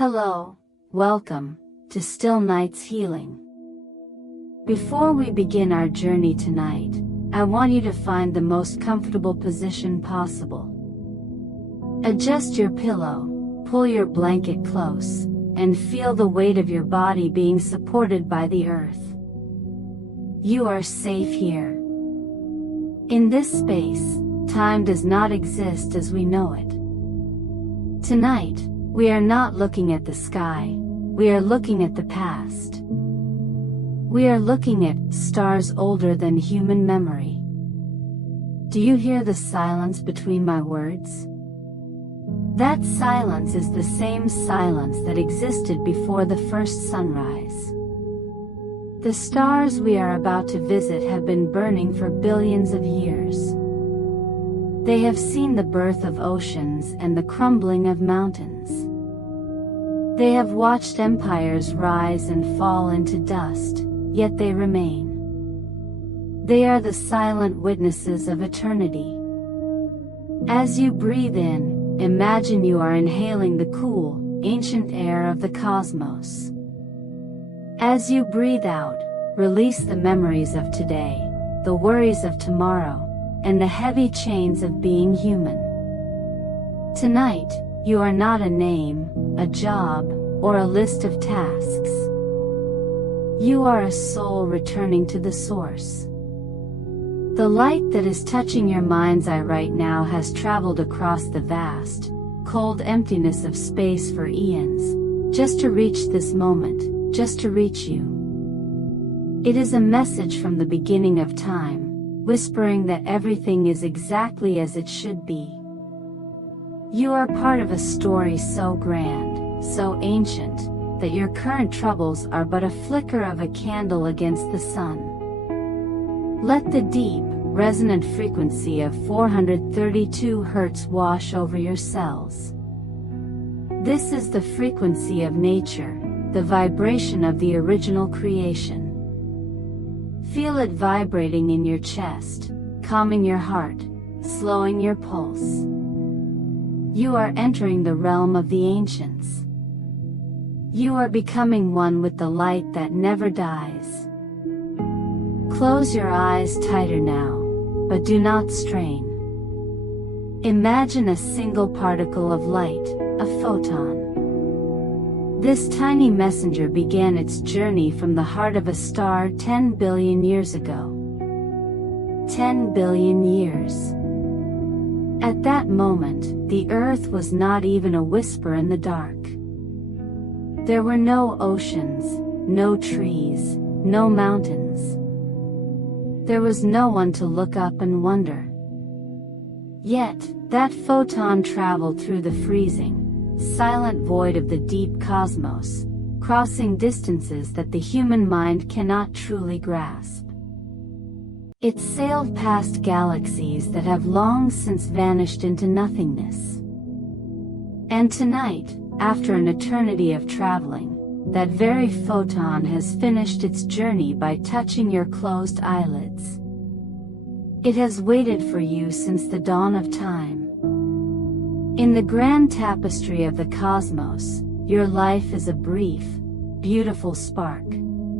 Hello, welcome to Still Night's Healing. Before we begin our journey tonight, I want you to find the most comfortable position possible. Adjust your pillow, pull your blanket close, and feel the weight of your body being supported by the earth. You are safe here. In this space, time does not exist as we know it. Tonight, we are not looking at the sky, we are looking at the past. We are looking at stars older than human memory. Do you hear the silence between my words? That silence is the same silence that existed before the first sunrise. The stars we are about to visit have been burning for billions of years. They have seen the birth of oceans and the crumbling of mountains. They have watched empires rise and fall into dust, yet they remain. They are the silent witnesses of eternity. As you breathe in, imagine you are inhaling the cool, ancient air of the cosmos. As you breathe out, release the memories of today, the worries of tomorrow, and the heavy chains of being human. Tonight, you are not a name, a job, or a list of tasks. You are a soul returning to the source. The light that is touching your mind's eye right now has traveled across the vast, cold emptiness of space for eons, just to reach this moment, just to reach you. It is a message from the beginning of time, whispering that everything is exactly as it should be. You are part of a story so grand, so ancient, that your current troubles are but a flicker of a candle against the sun. Let the deep, resonant frequency of 432 Hz wash over your cells. This is the frequency of nature, the vibration of the original creation. Feel it vibrating in your chest, calming your heart, slowing your pulse. You are entering the realm of the ancients. You are becoming one with the light that never dies. Close your eyes tighter now, but do not strain. Imagine a single particle of light, a photon. This tiny messenger began its journey from the heart of a star 10 billion years ago. 10 billion years. At that moment, the earth was not even a whisper in the dark. There were no oceans, no trees, no mountains. There was no one to look up and wonder. Yet, that photon traveled through the freezing, silent void of the deep cosmos, crossing distances that the human mind cannot truly grasp. It sailed past galaxies that have long since vanished into nothingness. And tonight, after an eternity of traveling, that very photon has finished its journey by touching your closed eyelids. It has waited for you since the dawn of time. In the grand tapestry of the cosmos, your life is a brief, beautiful spark,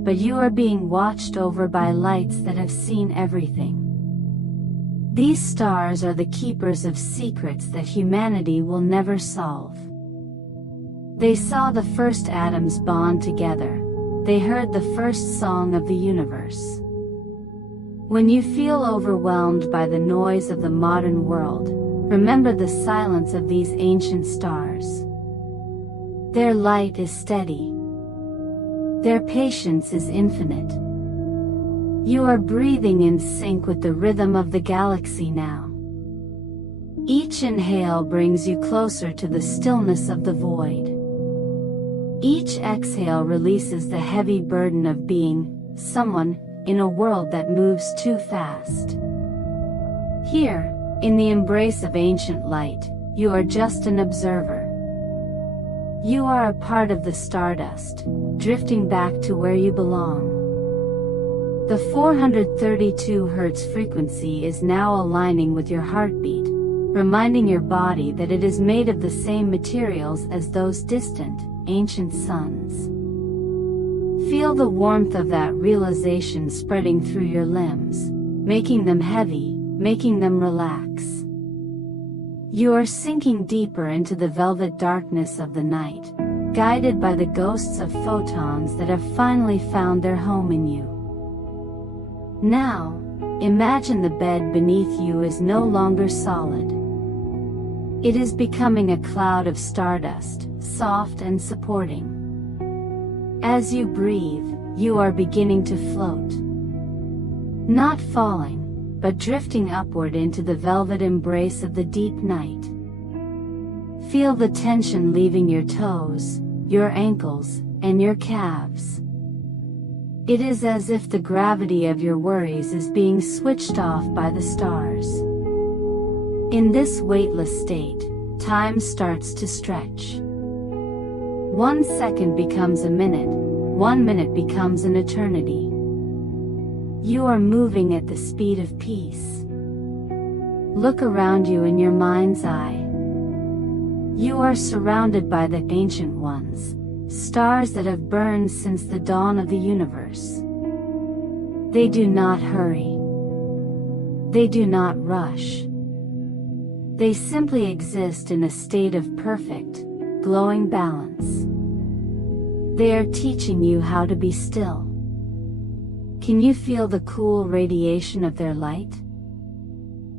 but you are being watched over by lights that have seen everything. These stars are the keepers of secrets that humanity will never solve. They saw the first atoms bond together, they heard the first song of the universe. When you feel overwhelmed by the noise of the modern world, remember the silence of these ancient stars. Their light is steady. Their patience is infinite. You are breathing in sync with the rhythm of the galaxy now. Each inhale brings you closer to the stillness of the void. Each exhale releases the heavy burden of being someone in a world that moves too fast. Here, in the embrace of ancient light, you are just an observer. You are a part of the stardust, drifting back to where you belong. The 432 Hz frequency is now aligning with your heartbeat, reminding your body that it is made of the same materials as those distant, ancient suns. Feel the warmth of that realization spreading through your limbs, making them heavy, making them relax. You are sinking deeper into the velvet darkness of the night, guided by the ghosts of photons that have finally found their home in you. Now, imagine the bed beneath you is no longer solid. It is becoming a cloud of stardust, soft and supporting. As you breathe, you are beginning to float. Not falling, but drifting upward into the velvet embrace of the deep night. Feel the tension leaving your toes, your ankles, and your calves. It is as if the gravity of your worries is being switched off by the stars. In this weightless state, time starts to stretch. 1 second becomes a minute, 1 minute becomes an eternity. You are moving at the speed of peace. Look around you in your mind's eye. You are surrounded by the ancient ones, stars that have burned since the dawn of the universe. They do not hurry. They do not rush. They simply exist in a state of perfect, glowing balance. They are teaching you how to be still. Can you feel the cool radiation of their light?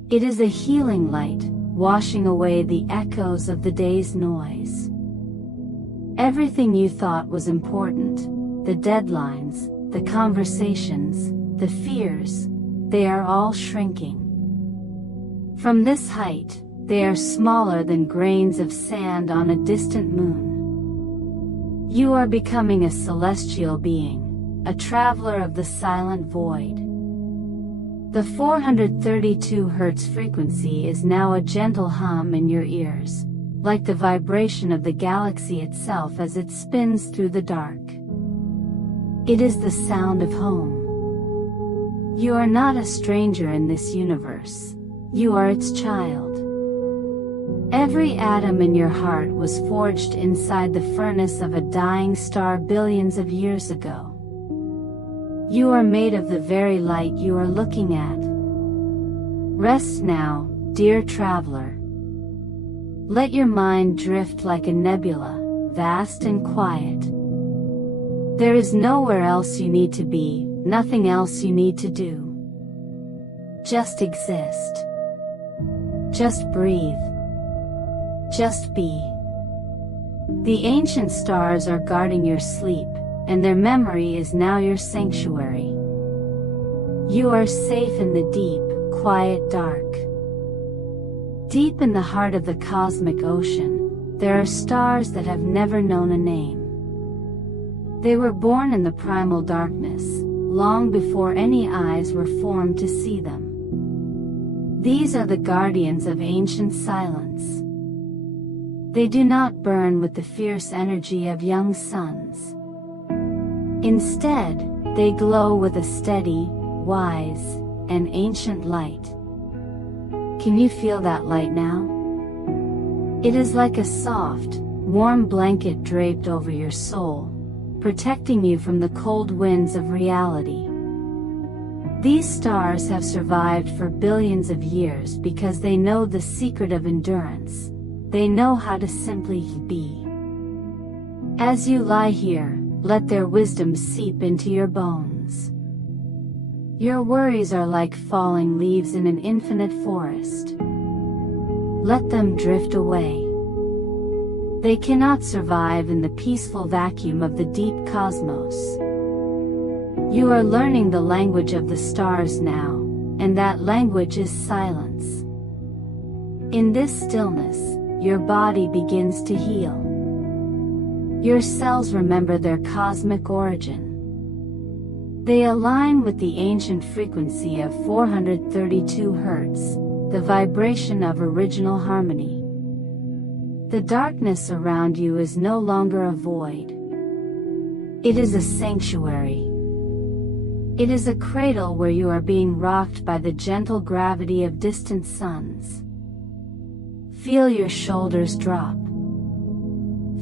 It is a healing light, washing away the echoes of the day's noise. Everything you thought was important, the deadlines, the conversations, the fears, they are all shrinking. From this height, they are smaller than grains of sand on a distant moon. You are becoming a celestial being, a traveler of the silent void. The 432 Hz frequency is now a gentle hum in your ears, like the vibration of the galaxy itself as it spins through the dark. It is the sound of home. You are not a stranger in this universe. You are its child. Every atom in your heart was forged inside the furnace of a dying star billions of years ago. You are made of the very light you are looking at. Rest now, dear traveler. Let your mind drift like a nebula, vast and quiet. There is nowhere else you need to be, nothing else you need to do. Just exist. Just breathe. Just be. The ancient stars are guarding your sleep, and their memory is now your sanctuary. You are safe in the deep, quiet dark. Deep in the heart of the cosmic ocean, there are stars that have never known a name. They were born in the primal darkness, long before any eyes were formed to see them. These are the guardians of ancient silence. They do not burn with the fierce energy of young suns. Instead, they glow with a steady, wise, and ancient light. Can you feel that light now? It is like a soft, warm blanket draped over your soul, protecting you from the cold winds of reality. These stars have survived for billions of years because they know the secret of endurance. They know how to simply be. As you lie here, let their wisdom seep into your bones. Your worries are like falling leaves in an infinite forest. Let them drift away. They cannot survive in the peaceful vacuum of the deep cosmos. You are learning the language of the stars now, and that language is silence. In this stillness, your body begins to heal. Your cells remember their cosmic origin. They align with the ancient frequency of 432 Hz, the vibration of original harmony. The darkness around you is no longer a void. It is a sanctuary. It is a cradle where you are being rocked by the gentle gravity of distant suns. Feel your shoulders drop.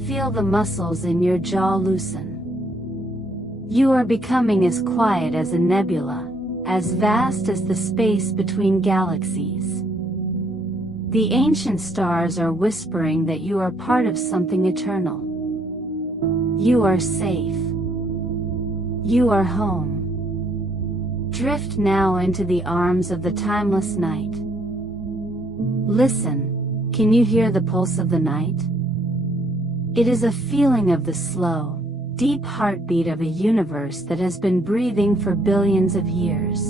feel the muscles in your jaw loosen. You are becoming as quiet as a nebula, as vast as the space between galaxies. The ancient stars are whispering that you are part of something eternal. You are safe. You are home. Drift now into the arms of the timeless night. Listen, can you hear the pulse of the night? It is a feeling of the slow, deep heartbeat of a universe that has been breathing for billions of years.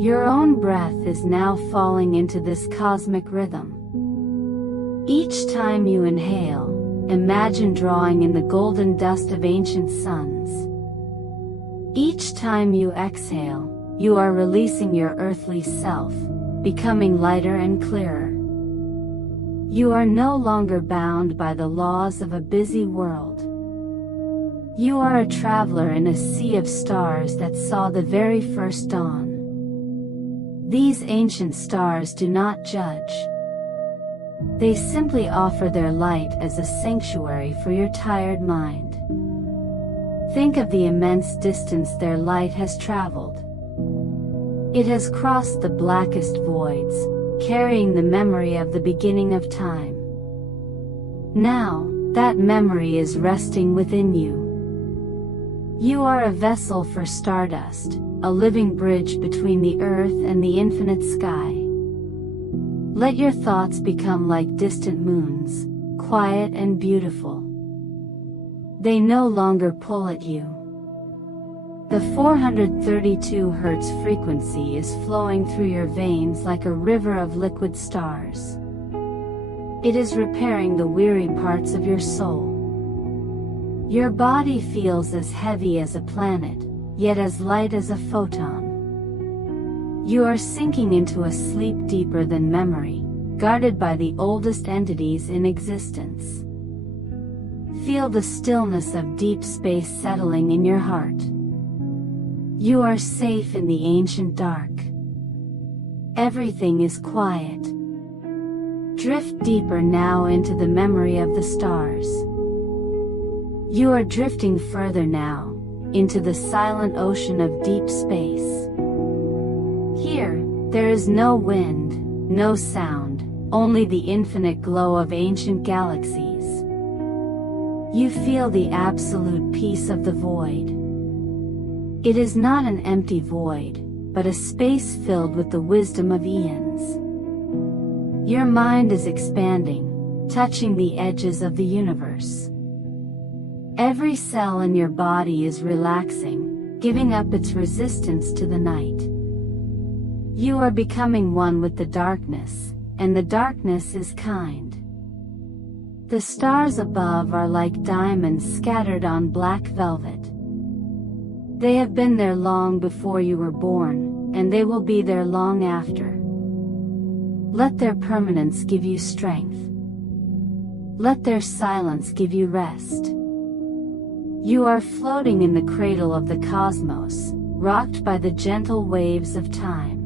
Your own breath is now falling into this cosmic rhythm. Each time you inhale, imagine drawing in the golden dust of ancient suns. Each time you exhale, you are releasing your earthly self, becoming lighter and clearer. You are no longer bound by the laws of a busy world. You are a traveler in a sea of stars that saw the very first dawn. These ancient stars do not judge. They simply offer their light as a sanctuary for your tired mind. Think of the immense distance their light has traveled. It has crossed the blackest voids, carrying the memory of the beginning of time. Now, that memory is resting within you. You are a vessel for stardust, a living bridge between the earth and the infinite sky. Let your thoughts become like distant moons, quiet and beautiful. They no longer pull at you. The 432 Hz frequency is flowing through your veins like a river of liquid stars. It is repairing the weary parts of your soul. Your body feels as heavy as a planet, yet as light as a photon. You are sinking into a sleep deeper than memory, guarded by the oldest entities in existence. Feel the stillness of deep space settling in your heart. You are safe in the ancient dark. Everything is quiet. Drift deeper now into the memory of the stars. You are drifting further now, into the silent ocean of deep space. Here, there is no wind, no sound, only the infinite glow of ancient galaxies. You feel the absolute peace of the void. It is not an empty void, but a space filled with the wisdom of eons. Your mind is expanding, touching the edges of the universe. Every cell in your body is relaxing, giving up its resistance to the night. You are becoming one with the darkness, and the darkness is kind. The stars above are like diamonds scattered on black velvet. They have been there long before you were born, and they will be there long after. Let their permanence give you strength. Let their silence give you rest. You are floating in the cradle of the cosmos, rocked by the gentle waves of time.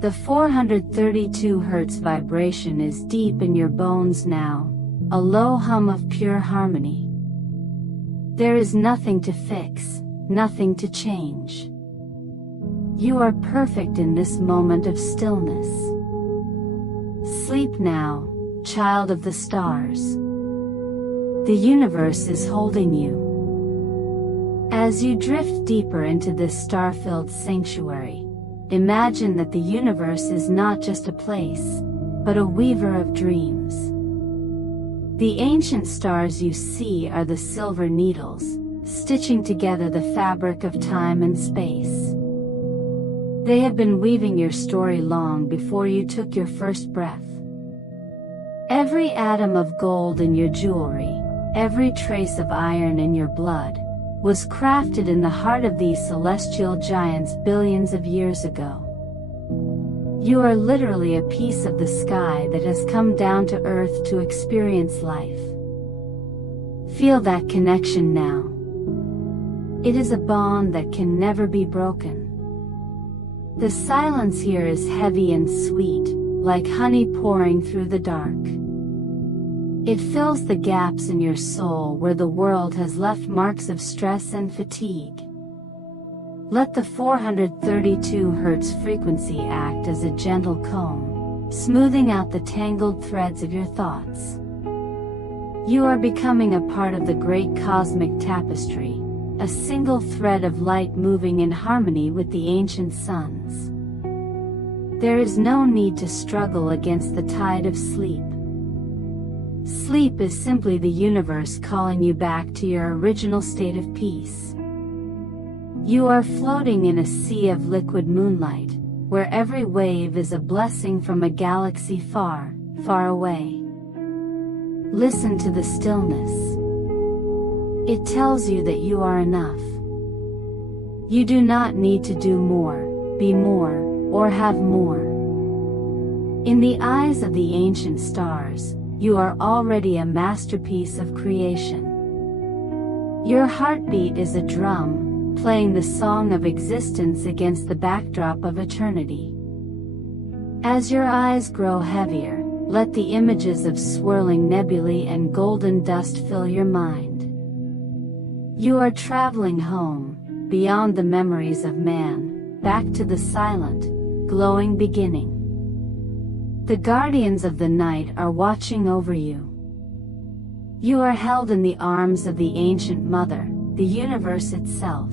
The 432 Hz vibration is deep in your bones now, a low hum of pure harmony. There is nothing to fix, nothing to change. You are perfect in this moment of stillness. Sleep now, child of the stars. The universe is holding you. As you drift deeper into this star-filled sanctuary, imagine that the universe is not just a place, but a weaver of dreams. The ancient stars you see are the silver needles, stitching together the fabric of time and space. They have been weaving your story long before you took your first breath. Every atom of gold in your jewelry, every trace of iron in your blood, was crafted in the heart of these celestial giants billions of years ago. You are literally a piece of the sky that has come down to earth to experience life. Feel that connection now. It is a bond that can never be broken. The silence here is heavy and sweet, like honey pouring through the dark. It fills the gaps in your soul where the world has left marks of stress and fatigue. Let the 432 Hz frequency act as a gentle comb, smoothing out the tangled threads of your thoughts. You are becoming a part of the great cosmic tapestry, a single thread of light moving in harmony with the ancient suns. There is no need to struggle against the tide of sleep. Sleep is simply the universe calling you back to your original state of peace. You are floating in a sea of liquid moonlight, where every wave is a blessing from a galaxy far, far away. Listen to the stillness. It tells you that you are enough. You do not need to do more, be more, or have more. In the eyes of the ancient stars, you are already a masterpiece of creation. Your heartbeat is a drum, playing the song of existence against the backdrop of eternity. As your eyes grow heavier, let the images of swirling nebulae and golden dust fill your mind. You are traveling home, beyond the memories of man, back to the silent, glowing beginning. The guardians of the night are watching over you. You are held in the arms of the ancient mother, the universe itself.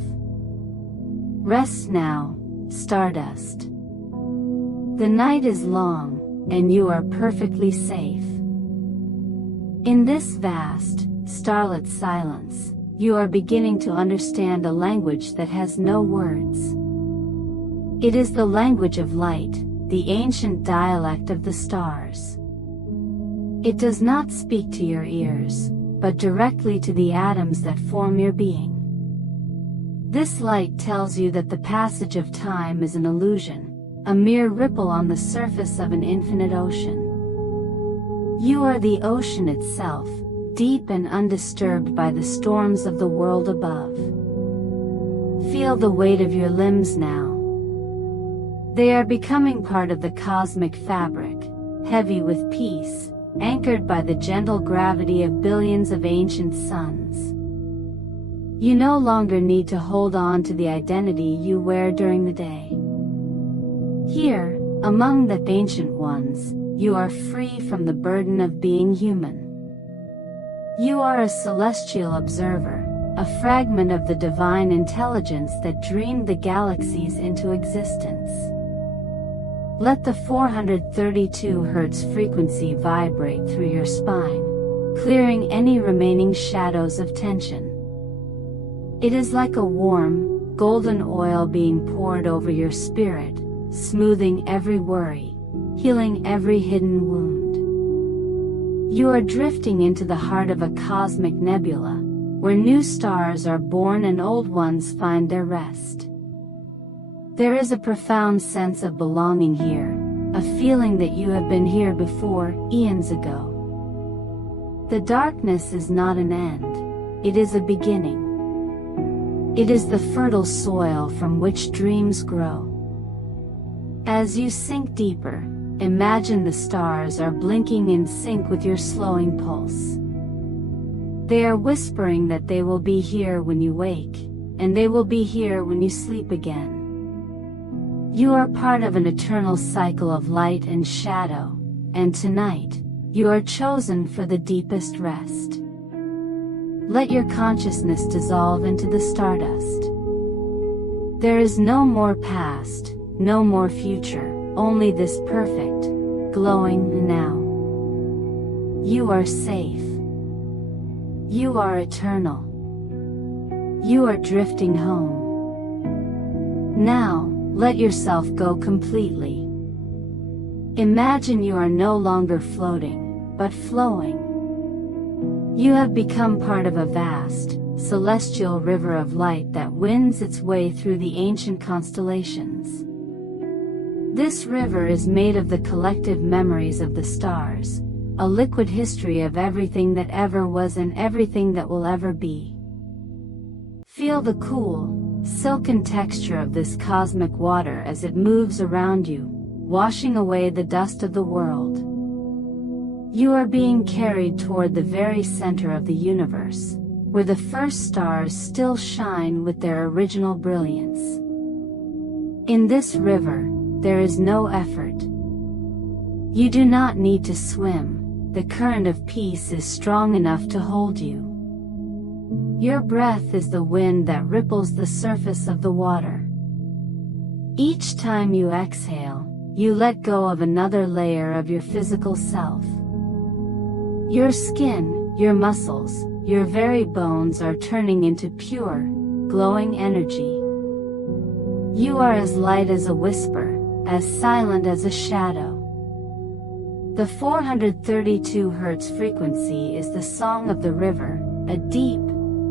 Rest now, stardust. The night is long, and you are perfectly safe. In this vast, starlit silence, you are beginning to understand a language that has no words. It is the language of light, the ancient dialect of the stars. It does not speak to your ears, but directly to the atoms that form your being. This light tells you that the passage of time is an illusion, a mere ripple on the surface of an infinite ocean. You are the ocean itself, deep and undisturbed by the storms of the world above. Feel the weight of your limbs now. They are becoming part of the cosmic fabric, heavy with peace, anchored by the gentle gravity of billions of ancient suns. You no longer need to hold on to the identity you wear during the day. Here, among the ancient ones, you are free from the burden of being human. You are a celestial observer, a fragment of the divine intelligence that dreamed the galaxies into existence. Let the 432 Hz frequency vibrate through your spine, clearing any remaining shadows of tension. It is like a warm, golden oil being poured over your spirit, smoothing every worry, healing every hidden wound. You are drifting into the heart of a cosmic nebula, where new stars are born and old ones find their rest. There is a profound sense of belonging here, a feeling that you have been here before, eons ago. The darkness is not an end, it is a beginning. It is the fertile soil from which dreams grow. As you sink deeper, imagine the stars are blinking in sync with your slowing pulse. They are whispering that they will be here when you wake, and they will be here when you sleep again. You are part of an eternal cycle of light and shadow, and tonight, you are chosen for the deepest rest. Let your consciousness dissolve into the stardust. There is no more past, no more future, only this perfect, glowing now. You are safe. You are eternal. You are drifting home. Now, let yourself go completely. Imagine you are no longer floating, but flowing. You have become part of a vast, celestial river of light that winds its way through the ancient constellations. This river is made of the collective memories of the stars, a liquid history of everything that ever was and everything that will ever be. Feel the cool, silken texture of this cosmic water as it moves around you, washing away the dust of the world. You are being carried toward the very center of the universe, where the first stars still shine with their original brilliance. In this river, there is no effort. You do not need to swim, the current of peace is strong enough to hold you. Your breath is the wind that ripples the surface of the water. Each time you exhale, you let go of another layer of your physical self. Your skin, your muscles, your very bones are turning into pure, glowing energy. You are as light as a whisper, as silent as a shadow. The 432 Hz frequency is the song of the river, a deep,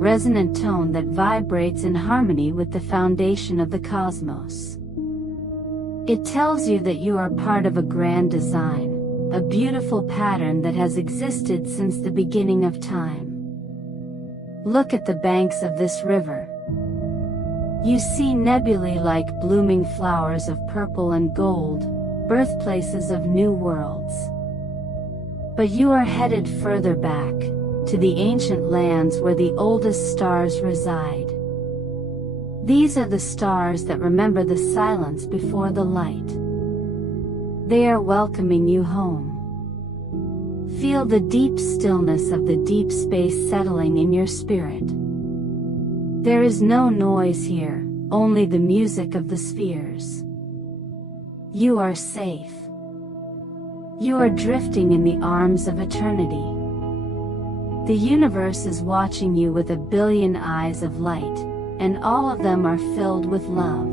resonant tone that vibrates in harmony with the foundation of the cosmos. It tells you that you are part of a grand design, a beautiful pattern that has existed since the beginning of time. Look at the banks of this river. You see nebulae like blooming flowers of purple and gold, birthplaces of new worlds. But you are headed further back, to the ancient lands where the oldest stars reside. These are the stars that remember the silence before the light. They are welcoming you home. Feel the deep stillness of the deep space settling in your spirit. There is no noise here, only the music of the spheres. You are safe. You are drifting in the arms of eternity. The universe is watching you with a billion eyes of light, and all of them are filled with love.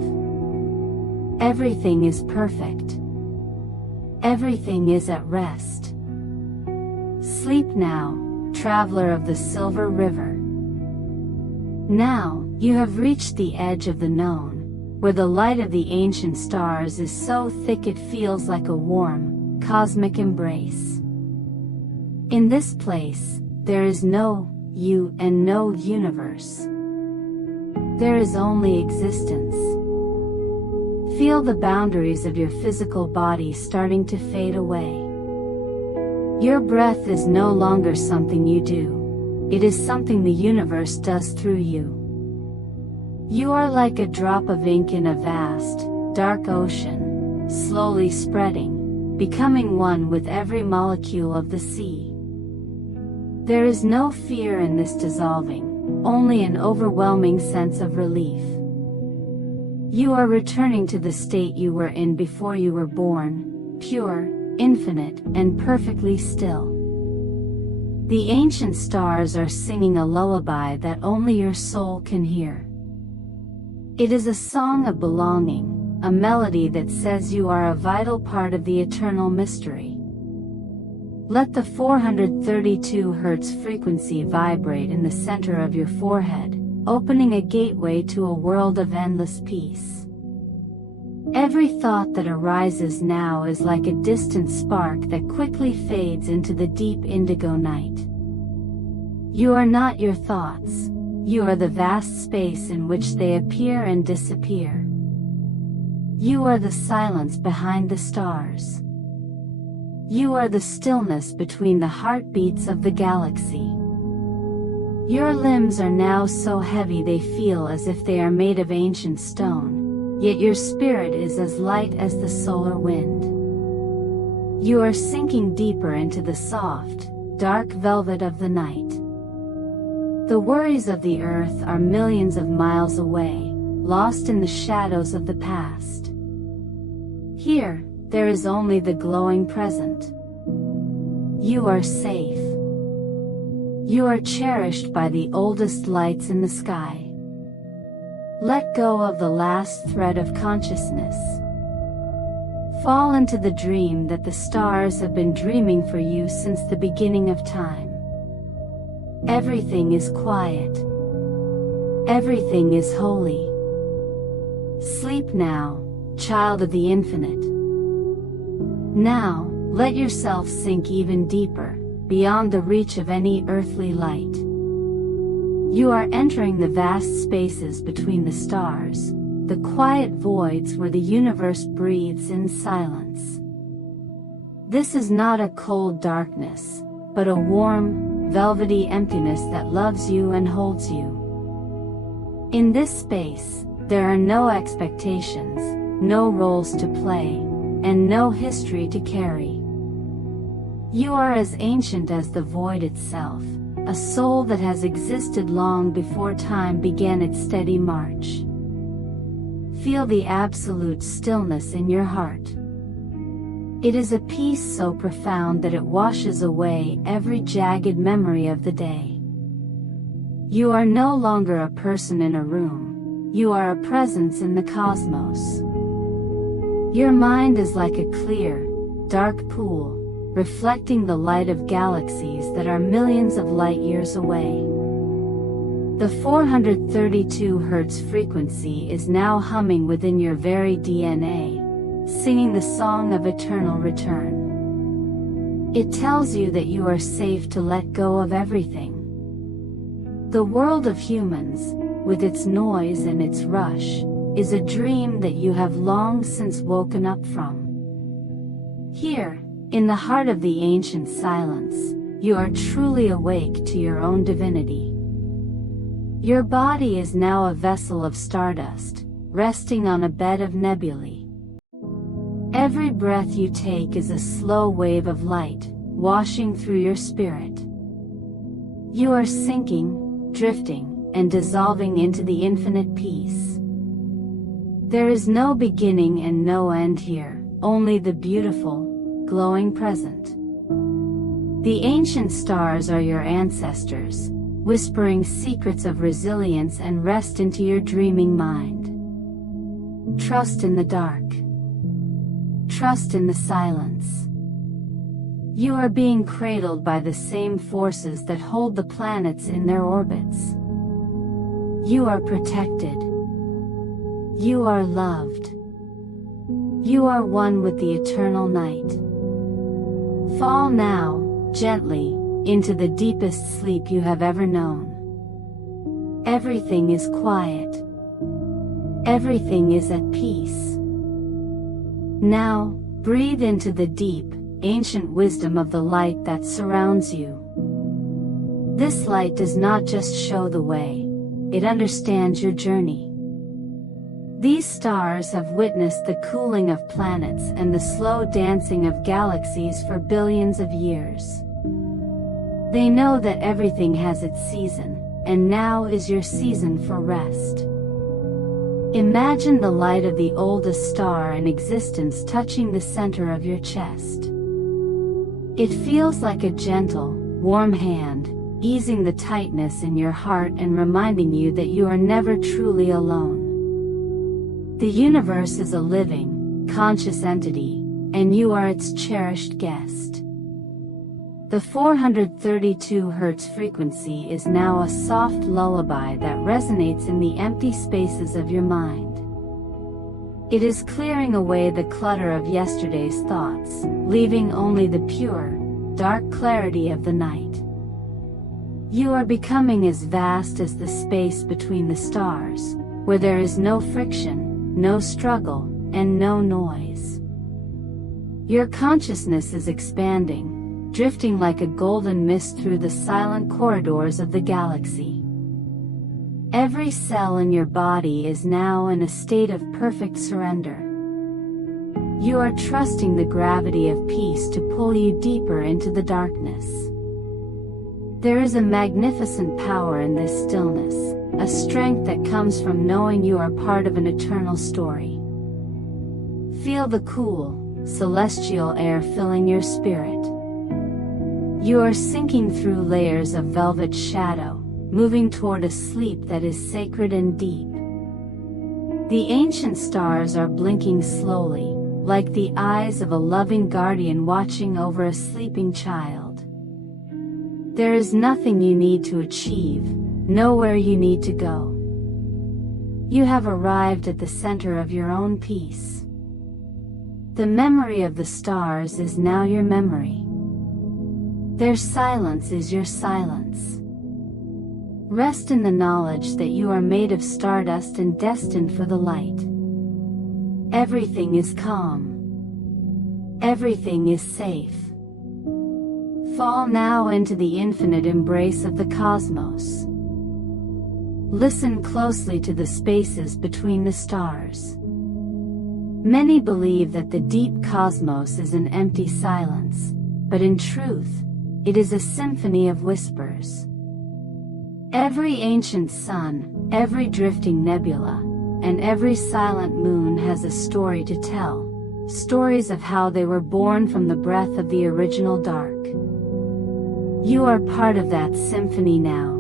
Everything is perfect. Everything is at rest. Sleep now, traveler of the Silver River. Now, you have reached the edge of the known, where the light of the ancient stars is so thick it feels like a warm, cosmic embrace. In this place, there is no you and no universe. There is only existence. Feel the boundaries of your physical body starting to fade away. Your breath is no longer something you do. It is something the universe does through you. You are like a drop of ink in a vast, dark ocean, slowly spreading, becoming one with every molecule of the sea. There is no fear in this dissolving, only an overwhelming sense of relief. You are returning to the state you were in before you were born, pure, infinite, and perfectly still. The ancient stars are singing a lullaby that only your soul can hear. It is a song of belonging, a melody that says you are a vital part of the eternal mystery. Let the 432 Hz frequency vibrate in the center of your forehead, opening a gateway to a world of endless peace. Every thought that arises now is like a distant spark that quickly fades into the deep indigo night. You are not your thoughts, you are the vast space in which they appear and disappear. You are the silence behind the stars. You are the stillness between the heartbeats of the galaxy. Your limbs are now so heavy they feel as if they are made of ancient stone, yet your spirit is as light as the solar wind. You are sinking deeper into the soft, dark velvet of the night. The worries of the earth are millions of miles away, lost in the shadows of the past. Here, there is only the glowing present. You are safe. You are cherished by the oldest lights in the sky. Let go of the last thread of consciousness. Fall into the dream that the stars have been dreaming for you since the beginning of time. Everything is quiet. Everything is holy. Sleep now, child of the infinite. Now, let yourself sink even deeper, beyond the reach of any earthly light. You are entering the vast spaces between the stars, the quiet voids where the universe breathes in silence. This is not a cold darkness, but a warm, velvety emptiness that loves you and holds you. In this space, there are no expectations, no roles to play, and no history to carry. You are as ancient as the void itself, a soul that has existed long before time began its steady march. Feel the absolute stillness in your heart. It is a peace so profound that it washes away every jagged memory of the day. You are no longer a person in a room, you are a presence in the cosmos. Your mind is like a clear, dark pool, reflecting the light of galaxies that are millions of light years away. The 432 Hz frequency is now humming within your very DNA, singing the song of eternal return. It tells you that you are safe to let go of everything. The world of humans, with its noise and its rush, is a dream that you have long since woken up from. Here, in the heart of the ancient silence, you are truly awake to your own divinity. Your body is now a vessel of stardust, resting on a bed of nebulae. Every breath you take is a slow wave of light, washing through your spirit. You are sinking, drifting, and dissolving into the infinite peace. There is no beginning and no end here, only the beautiful, glowing present. The ancient stars are your ancestors, whispering secrets of resilience and rest into your dreaming mind. Trust in the dark. Trust in the silence. You are being cradled by the same forces that hold the planets in their orbits. You are protected. You are loved. You are one with the eternal night. Fall now, gently, into the deepest sleep you have ever known. Everything is quiet. Everything is at peace. Now, breathe into the deep, ancient wisdom of the light that surrounds you. This light does not just show the way, it understands your journey. These stars have witnessed the cooling of planets and the slow dancing of galaxies for billions of years. They know that everything has its season, and now is your season for rest. Imagine the light of the oldest star in existence touching the center of your chest. It feels like a gentle, warm hand, easing the tightness in your heart and reminding you that you are never truly alone. The universe is a living, conscious entity, and you are its cherished guest. The 432 Hz frequency is now a soft lullaby that resonates in the empty spaces of your mind. It is clearing away the clutter of yesterday's thoughts, leaving only the pure, dark clarity of the night. You are becoming as vast as the space between the stars, where there is no friction, no struggle, and no noise. Your consciousness is expanding, drifting like a golden mist through the silent corridors of the galaxy. Every cell in your body is now in a state of perfect surrender. You are trusting the gravity of peace to pull you deeper into the darkness. There is a magnificent power in this stillness, a strength that comes from knowing you are part of an eternal story. Feel the cool, celestial air filling your spirit. You are sinking through layers of velvet shadow, moving toward a sleep that is sacred and deep. The ancient stars are blinking slowly, like the eyes of a loving guardian watching over a sleeping child. There is nothing you need to achieve, nowhere you need to go. You have arrived at the center of your own peace. The memory of the stars is now your memory. Their silence is your silence. Rest in the knowledge that you are made of stardust and destined for the light. Everything is calm. Everything is safe. Fall now into the infinite embrace of the cosmos. Listen closely to the spaces between the stars. Many believe that the deep cosmos is an empty silence, but in truth, it is a symphony of whispers. Every ancient sun, every drifting nebula, and every silent moon has a story to tell, stories of how they were born from the breath of the original dark. You are part of that symphony now.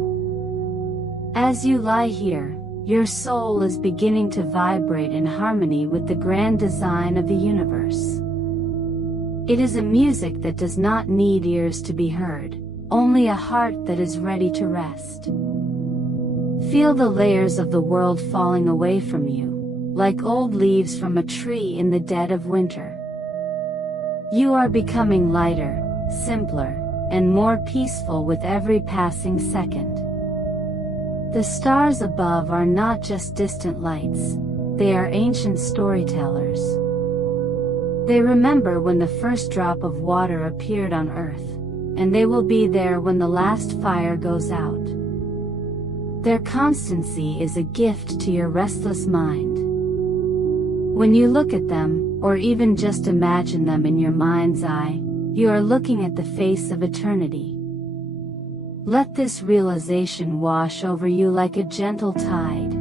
As you lie here, your soul is beginning to vibrate in harmony with the grand design of the universe. It is a music that does not need ears to be heard, only a heart that is ready to rest. Feel the layers of the world falling away from you, like old leaves from a tree in the dead of winter. You are becoming lighter, simpler, and more peaceful with every passing second. The stars above are not just distant lights, they are ancient storytellers. They remember when the first drop of water appeared on Earth, and they will be there when the last fire goes out. Their constancy is a gift to your restless mind. When you look at them, or even just imagine them in your mind's eye, you are looking at the face of eternity. Let this realization wash over you like a gentle tide.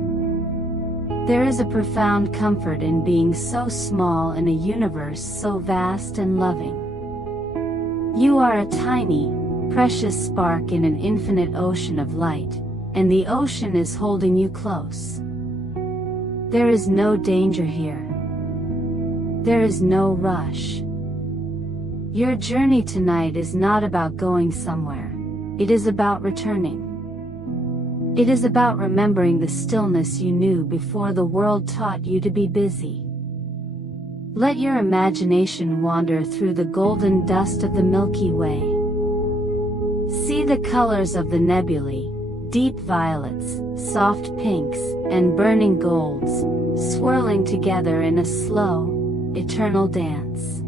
There is a profound comfort in being so small in a universe so vast and loving. You are a tiny, precious spark in an infinite ocean of light, and the ocean is holding you close. There is no danger here. There is no rush. Your journey tonight is not about going somewhere. It is about returning. It is about remembering the stillness you knew before the world taught you to be busy. Let your imagination wander through the golden dust of the Milky Way. See the colors of the nebulae, deep violets, soft pinks, and burning golds, swirling together in a slow, eternal dance.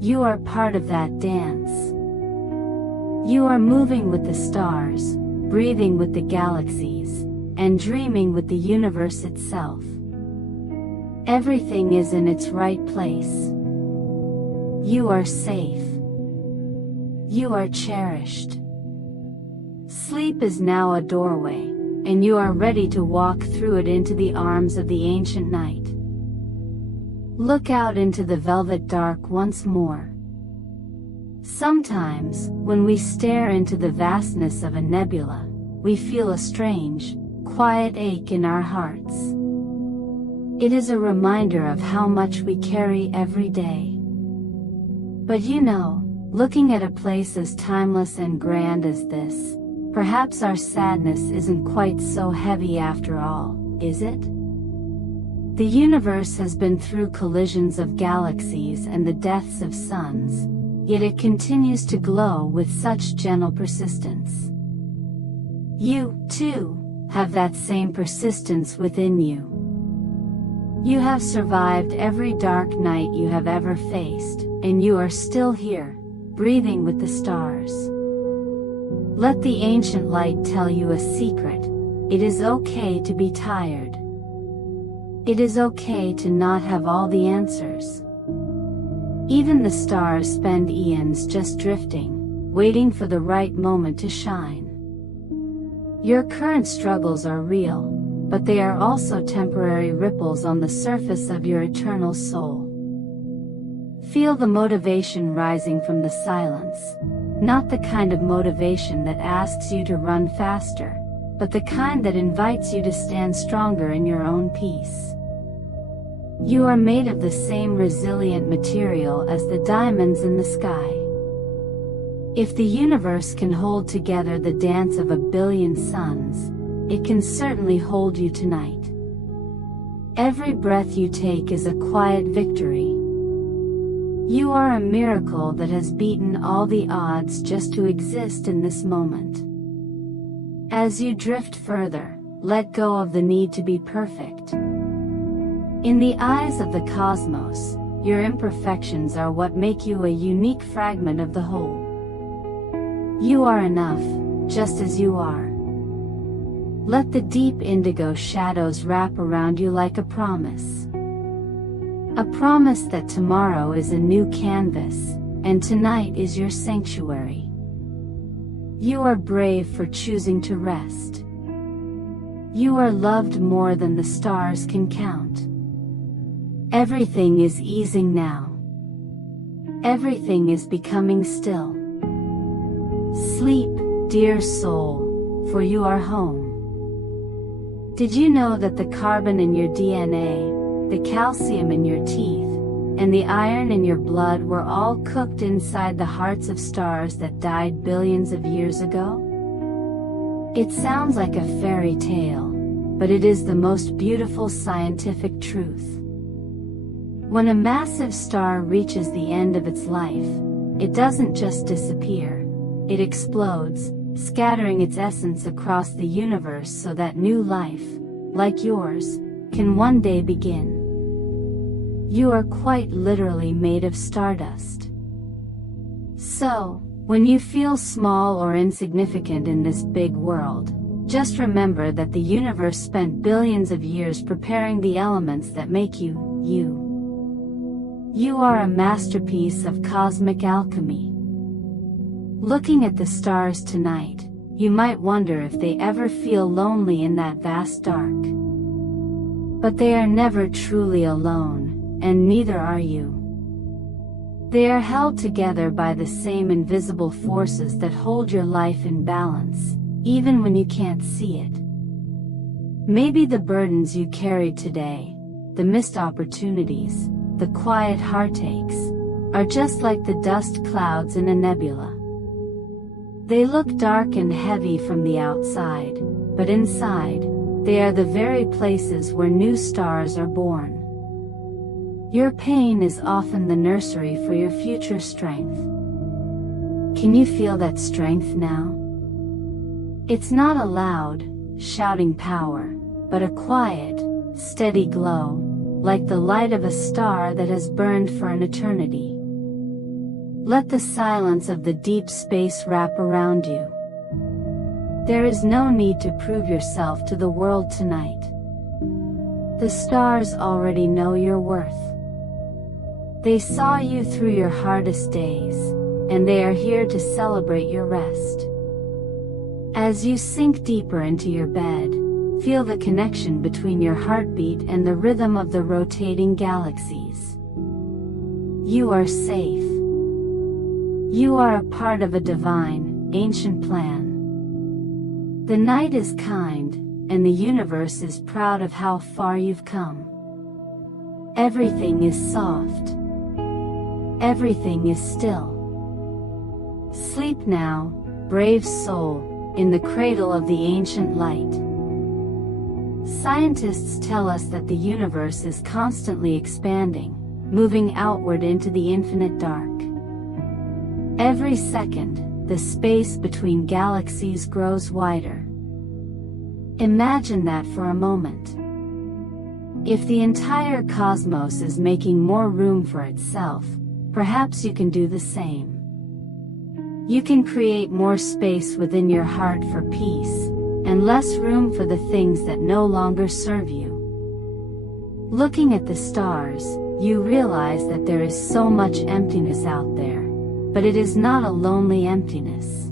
You are part of that dance. You are moving with the stars, breathing with the galaxies, and dreaming with the universe itself. Everything is in its right place. You are safe. You are cherished. Sleep is now a doorway, and you are ready to walk through it into the arms of the ancient night. Look out into the velvet dark once more. Sometimes, when we stare into the vastness of a nebula, we feel a strange, quiet ache in our hearts. It is a reminder of how much we carry every day. But you know, looking at a place as timeless and grand as this, perhaps our sadness isn't quite so heavy after all, is it? The universe has been through collisions of galaxies and the deaths of suns, yet it continues to glow with such gentle persistence. You, too, have that same persistence within you. You have survived every dark night you have ever faced, and you are still here, breathing with the stars. Let the ancient light tell you a secret. It is okay to be tired. It is okay to not have all the answers. Even the stars spend eons just drifting, waiting for the right moment to shine. Your current struggles are real, but they are also temporary ripples on the surface of your eternal soul. Feel the motivation rising from the silence, not the kind of motivation that asks you to run faster, but the kind that invites you to stand stronger in your own peace. You are made of the same resilient material as the diamonds in the sky. If the universe can hold together the dance of a billion suns, it can certainly hold you tonight. Every breath you take is a quiet victory. You are a miracle that has beaten all the odds just to exist in this moment. As you drift further, let go of the need to be perfect. In the eyes of the cosmos, your imperfections are what make you a unique fragment of the whole. You are enough, just as you are. Let the deep indigo shadows wrap around you like a promise. A promise that tomorrow is a new canvas, and tonight is your sanctuary. You are brave for choosing to rest. You are loved more than the stars can count. Everything is easing now. Everything is becoming still. Sleep, dear soul, for you are home. Did you know that the carbon in your DNA, the calcium in your teeth, and the iron in your blood were all cooked inside the hearts of stars that died billions of years ago? It sounds like a fairy tale, but it is the most beautiful scientific truth. When a massive star reaches the end of its life, it doesn't just disappear, it explodes, scattering its essence across the universe so that new life, like yours, can one day begin. You are quite literally made of stardust. So, when you feel small or insignificant in this big world, just remember that the universe spent billions of years preparing the elements that make you, you. You are a masterpiece of cosmic alchemy. Looking at the stars tonight, you might wonder if they ever feel lonely in that vast dark. But they are never truly alone, and neither are you. They are held together by the same invisible forces that hold your life in balance, even when you can't see it. Maybe the burdens you carried today, the missed opportunities, the quiet heartaches, are just like the dust clouds in a nebula. They look dark and heavy from the outside, but inside, they are the very places where new stars are born. Your pain is often the nursery for your future strength. Can you feel that strength now? It's not a loud, shouting power, but a quiet, steady glow, like the light of a star that has burned for an eternity. Let the silence of the deep space wrap around you. There is no need to prove yourself to the world tonight. The stars already know your worth. They saw you through your hardest days, and they are here to celebrate your rest. As you sink deeper into your bed, feel the connection between your heartbeat and the rhythm of the rotating galaxies. You are safe. You are a part of a divine, ancient plan. The night is kind, and the universe is proud of how far you've come. Everything is soft. Everything is still. Sleep now, brave soul, in the cradle of the ancient light. Scientists tell us that the universe is constantly expanding, moving outward into the infinite dark. Every second, the space between galaxies grows wider. Imagine that for a moment. If the entire cosmos is making more room for itself, perhaps you can do the same. You can create more space within your heart for peace, and less room for the things that no longer serve you. Looking at the stars, you realize that there is so much emptiness out there, but it is not a lonely emptiness.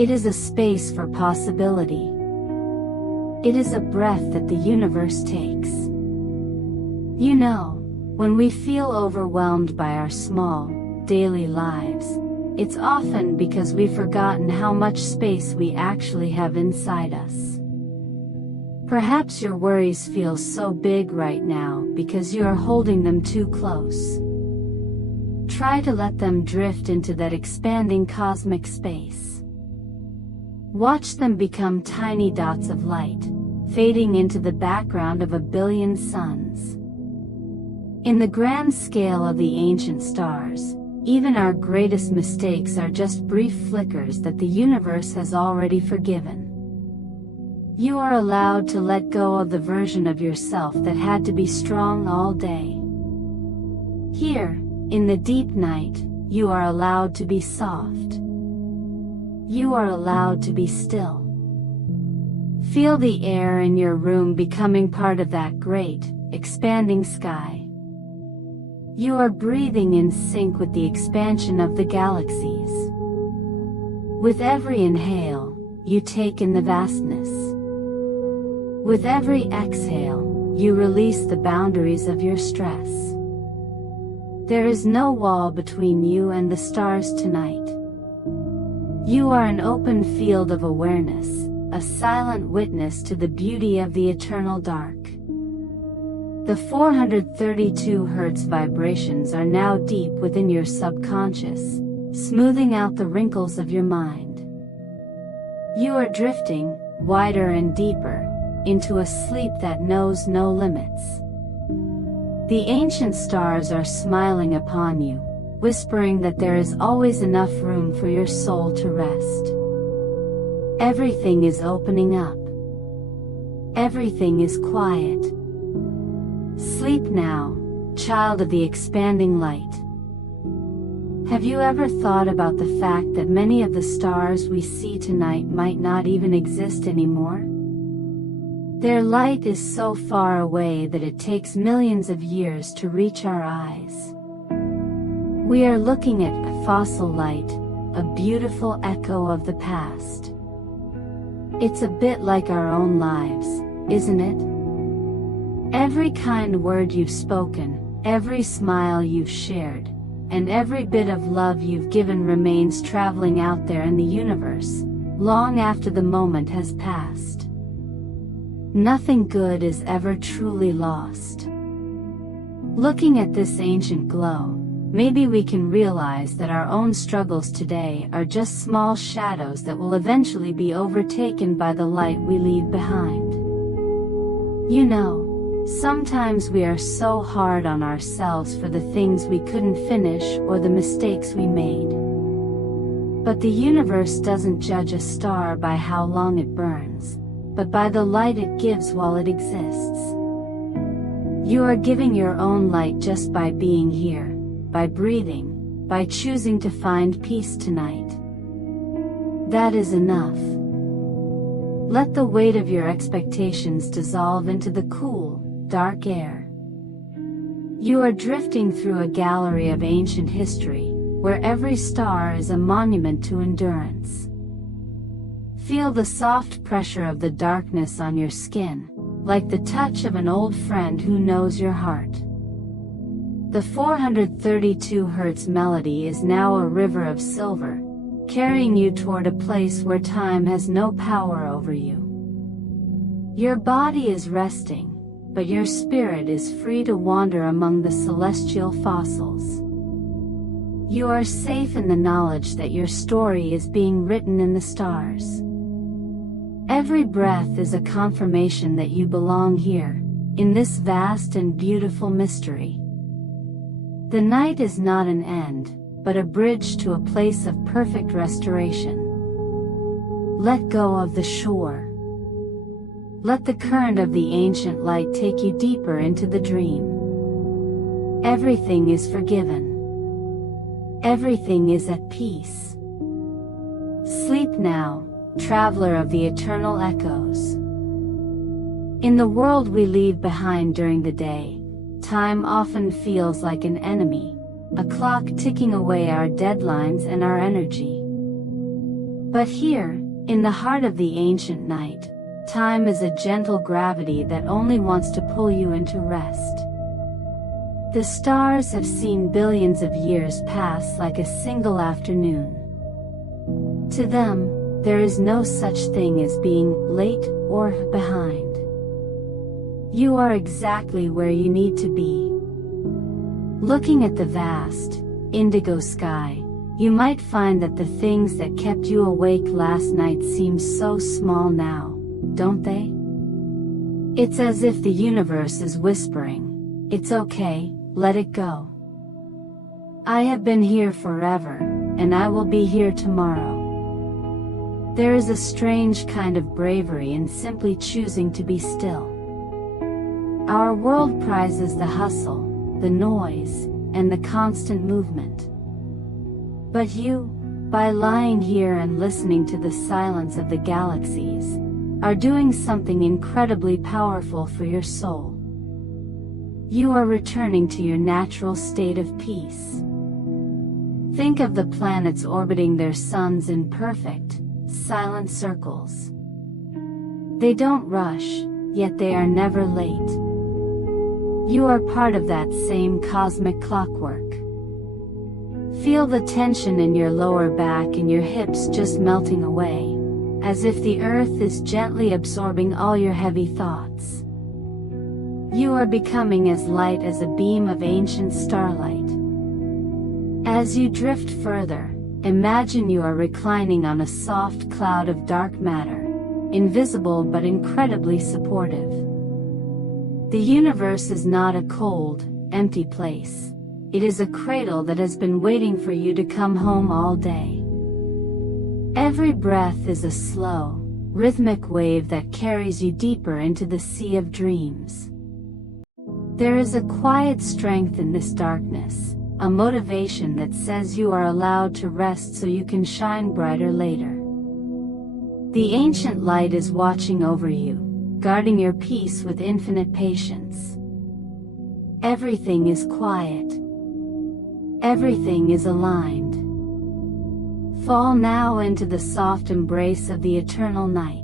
It is a space for possibility. It is a breath that the universe takes. You know, when we feel overwhelmed by our small, daily lives, it's often because we've forgotten how much space we actually have inside us. Perhaps your worries feel so big right now because you are holding them too close. Try to let them drift into that expanding cosmic space. Watch them become tiny dots of light, fading into the background of a billion suns. In the grand scale of the ancient stars, even our greatest mistakes are just brief flickers that the universe has already forgiven. You are allowed to let go of the version of yourself that had to be strong all day. Here, in the deep night, you are allowed to be soft. You are allowed to be still. Feel the air in your room becoming part of that great, expanding sky. You are breathing in sync with the expansion of the galaxies. With every inhale, you take in the vastness. With every exhale, you release the boundaries of your stress. There is no wall between you and the stars tonight. You are an open field of awareness, a silent witness to the beauty of the eternal dark. The 432 Hz vibrations are now deep within your subconscious, smoothing out the wrinkles of your mind. You are drifting, wider and deeper, into a sleep that knows no limits. The ancient stars are smiling upon you, whispering that there is always enough room for your soul to rest. Everything is opening up. Everything is quiet. Sleep now, child of the expanding light. Have you ever thought about the fact that many of the stars we see tonight might not even exist anymore? Their light is so far away that it takes millions of years to reach our eyes. We are looking at fossil light, a beautiful echo of the past. It's a bit like our own lives, isn't it? Every kind word you've spoken, every smile you've shared, and every bit of love you've given remains traveling out there in the universe, long after the moment has passed. Nothing good is ever truly lost. Looking at this ancient glow, maybe we can realize that our own struggles today are just small shadows that will eventually be overtaken by the light we leave behind. You know, sometimes we are so hard on ourselves for the things we couldn't finish or the mistakes we made. But the universe doesn't judge a star by how long it burns, but by the light it gives while it exists. You are giving your own light just by being here, by breathing, by choosing to find peace tonight. That is enough. Let the weight of your expectations dissolve into the cool, dark air. You are drifting through a gallery of ancient history, where every star is a monument to endurance. Feel the soft pressure of the darkness on your skin, like the touch of an old friend who knows your heart. The 432 Hz melody is now a river of silver, carrying you toward a place where time has no power over you. Your body is resting, but your spirit is free to wander among the celestial fossils. You are safe in the knowledge that your story is being written in the stars. Every breath is a confirmation that you belong here, in this vast and beautiful mystery. The night is not an end, but a bridge to a place of perfect restoration. Let go of the shore. Let the current of the ancient light take you deeper into the dream. Everything is forgiven. Everything is at peace. Sleep now, traveler of the eternal echoes. In the world we leave behind during the day, time often feels like an enemy, a clock ticking away our deadlines and our energy. But here, in the heart of the ancient night, time is a gentle gravity that only wants to pull you into rest. The stars have seen billions of years pass like a single afternoon. To them, there is no such thing as being late or behind. You are exactly where you need to be. Looking at the vast, indigo sky, you might find that the things that kept you awake last night seem so small now, don't they? It's as if the universe is whispering, "It's okay, let it go. I have been here forever, and I will be here tomorrow." There is a strange kind of bravery in simply choosing to be still. Our world prizes the hustle, the noise, and the constant movement. But you, by lying here and listening to the silence of the galaxies, are doing something incredibly powerful for your soul. You are returning to your natural state of peace. Think of the planets orbiting their suns in perfect, silent circles. They don't rush, yet they are never late. You are part of that same cosmic clockwork. Feel the tension in your lower back and your hips just melting away, as if the earth is gently absorbing all your heavy thoughts. You are becoming as light as a beam of ancient starlight. As you drift further, imagine you are reclining on a soft cloud of dark matter, invisible but incredibly supportive. The universe is not a cold, empty place. It is a cradle that has been waiting for you to come home all day. Every breath is a slow, rhythmic wave that carries you deeper into the sea of dreams. There is a quiet strength in this darkness, a motivation that says you are allowed to rest so you can shine brighter later. The ancient light is watching over you, guarding your peace with infinite patience. Everything is quiet. Everything is aligned. Fall now into the soft embrace of the eternal night.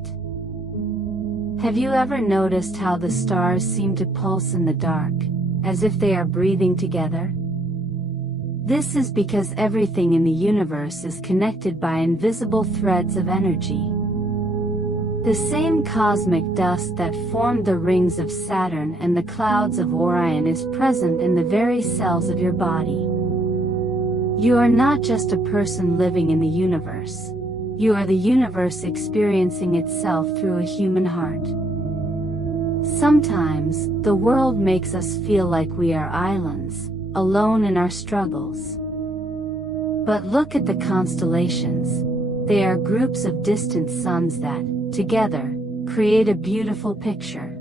Have you ever noticed how the stars seem to pulse in the dark, as if they are breathing together? This is because everything in the universe is connected by invisible threads of energy. The same cosmic dust that formed the rings of Saturn and the clouds of Orion is present in the very cells of your body. You are not just a person living in the universe. You are the universe experiencing itself through a human heart. Sometimes, the world makes us feel like we are islands, alone in our struggles. But look at the constellations. They are groups of distant suns that, together, create a beautiful picture.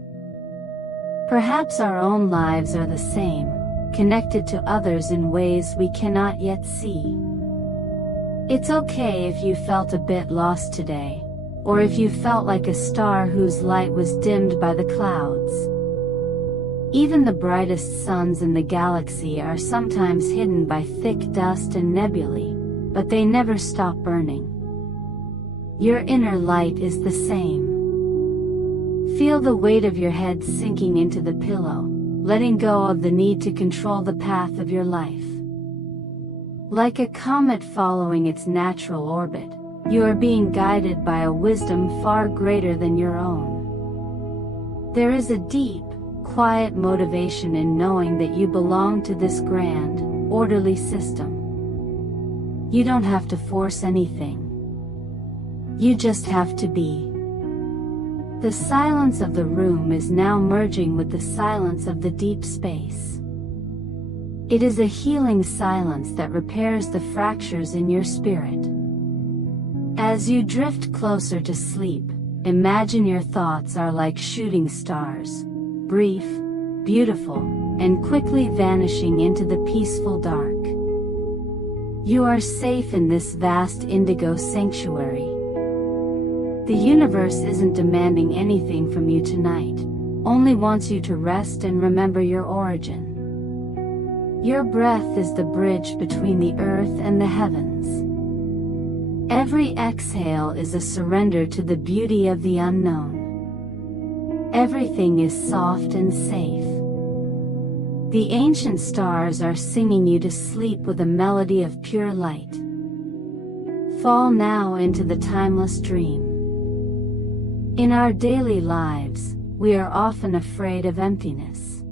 Perhaps our own lives are the same, connected to others in ways we cannot yet see. It's okay if you felt a bit lost today, or if you felt like a star whose light was dimmed by the clouds. Even the brightest suns in the galaxy are sometimes hidden by thick dust and nebulae, but they never stop burning. Your inner light is the same. Feel the weight of your head sinking into the pillow, letting go of the need to control the path of your life. Like a comet following its natural orbit, you are being guided by a wisdom far greater than your own. There is a deep, quiet motivation in knowing that you belong to this grand, orderly system. You don't have to force anything. You just have to be. The silence of the room is now merging with the silence of the deep space. It is a healing silence that repairs the fractures in your spirit. As you drift closer to sleep, imagine your thoughts are like shooting stars, brief, beautiful, and quickly vanishing into the peaceful dark. You are safe in this vast indigo sanctuary. The universe isn't demanding anything from you tonight, only wants you to rest and remember your origin. Your breath is the bridge between the earth and the heavens. Every exhale is a surrender to the beauty of the unknown. Everything is soft and safe. The ancient stars are singing you to sleep with a melody of pure light. Fall now into the timeless dream. In our daily lives, we are often afraid of emptiness.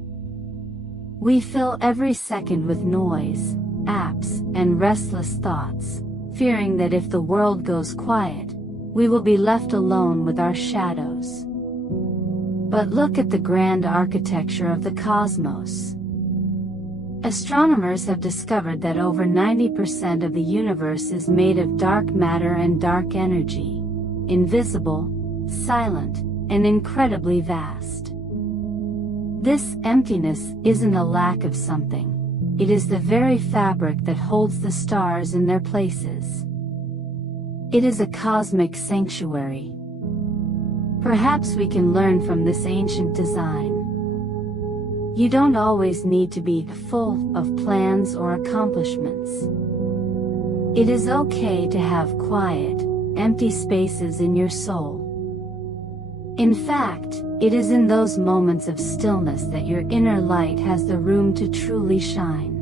We fill every second with noise, apps, and restless thoughts, fearing that if the world goes quiet, we will be left alone with our shadows. But look at the grand architecture of the cosmos. Astronomers have discovered that over 90% of the universe is made of dark matter and dark energy, invisible, silent, and incredibly vast. This emptiness isn't a lack of something, it is the very fabric that holds the stars in their places. It is a cosmic sanctuary. Perhaps we can learn from this ancient design. You don't always need to be full of plans or accomplishments. It is okay to have quiet, empty spaces in your soul. In fact, it is in those moments of stillness that your inner light has the room to truly shine.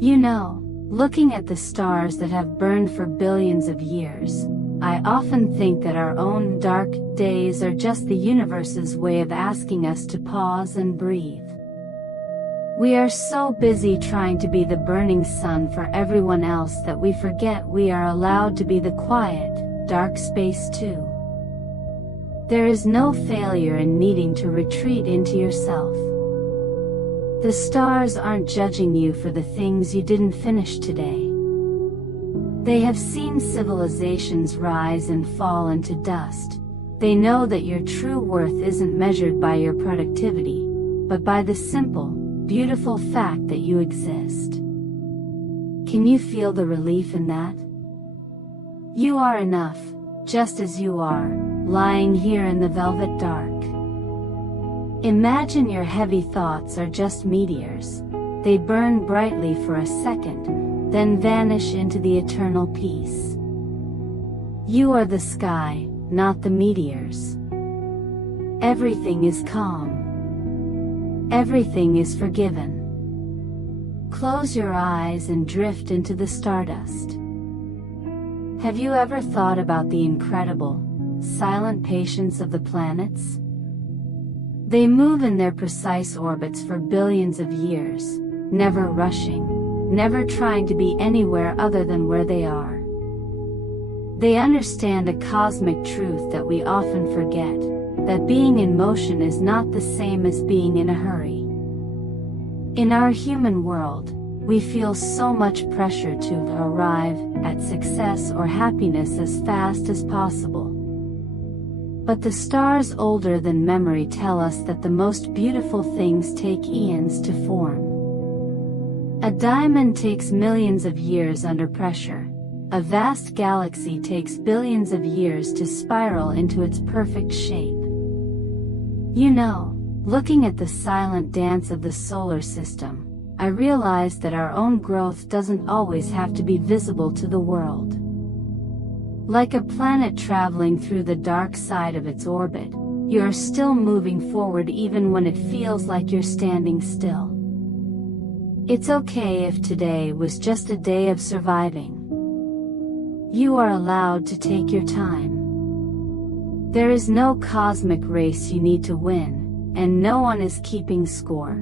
You know, looking at the stars that have burned for billions of years, I often think that our own dark days are just the universe's way of asking us to pause and breathe. We are so busy trying to be the burning sun for everyone else that we forget we are allowed to be the quiet, dark space too. There is no failure in needing to retreat into yourself. The stars aren't judging you for the things you didn't finish today. They have seen civilizations rise and fall into dust. They know that your true worth isn't measured by your productivity, but by the simple, beautiful fact that you exist. Can you feel the relief in that? You are enough, just as you are, lying here in the velvet dark. Imagine your heavy thoughts are just meteors. They burn brightly for a second, then vanish into the eternal peace. You are the sky, not the meteors. Everything is calm. Everything is forgiven. Close your eyes and drift into the stardust. Have you ever thought about the incredible, silent patience of the planets? They move in their precise orbits for billions of years, never rushing, never trying to be anywhere other than where they are. They understand a cosmic truth that we often forget, that being in motion is not the same as being in a hurry. In our human world, we feel so much pressure to arrive at success or happiness as fast as possible. But the stars older than memory tell us that the most beautiful things take eons to form. A diamond takes millions of years under pressure. A vast galaxy takes billions of years to spiral into its perfect shape. You know, looking at the silent dance of the solar system, I realized that our own growth doesn't always have to be visible to the world. Like a planet traveling through the dark side of its orbit, you are still moving forward even when it feels like you're standing still. It's okay if today was just a day of surviving. You are allowed to take your time. There is no cosmic race you need to win, and no one is keeping score.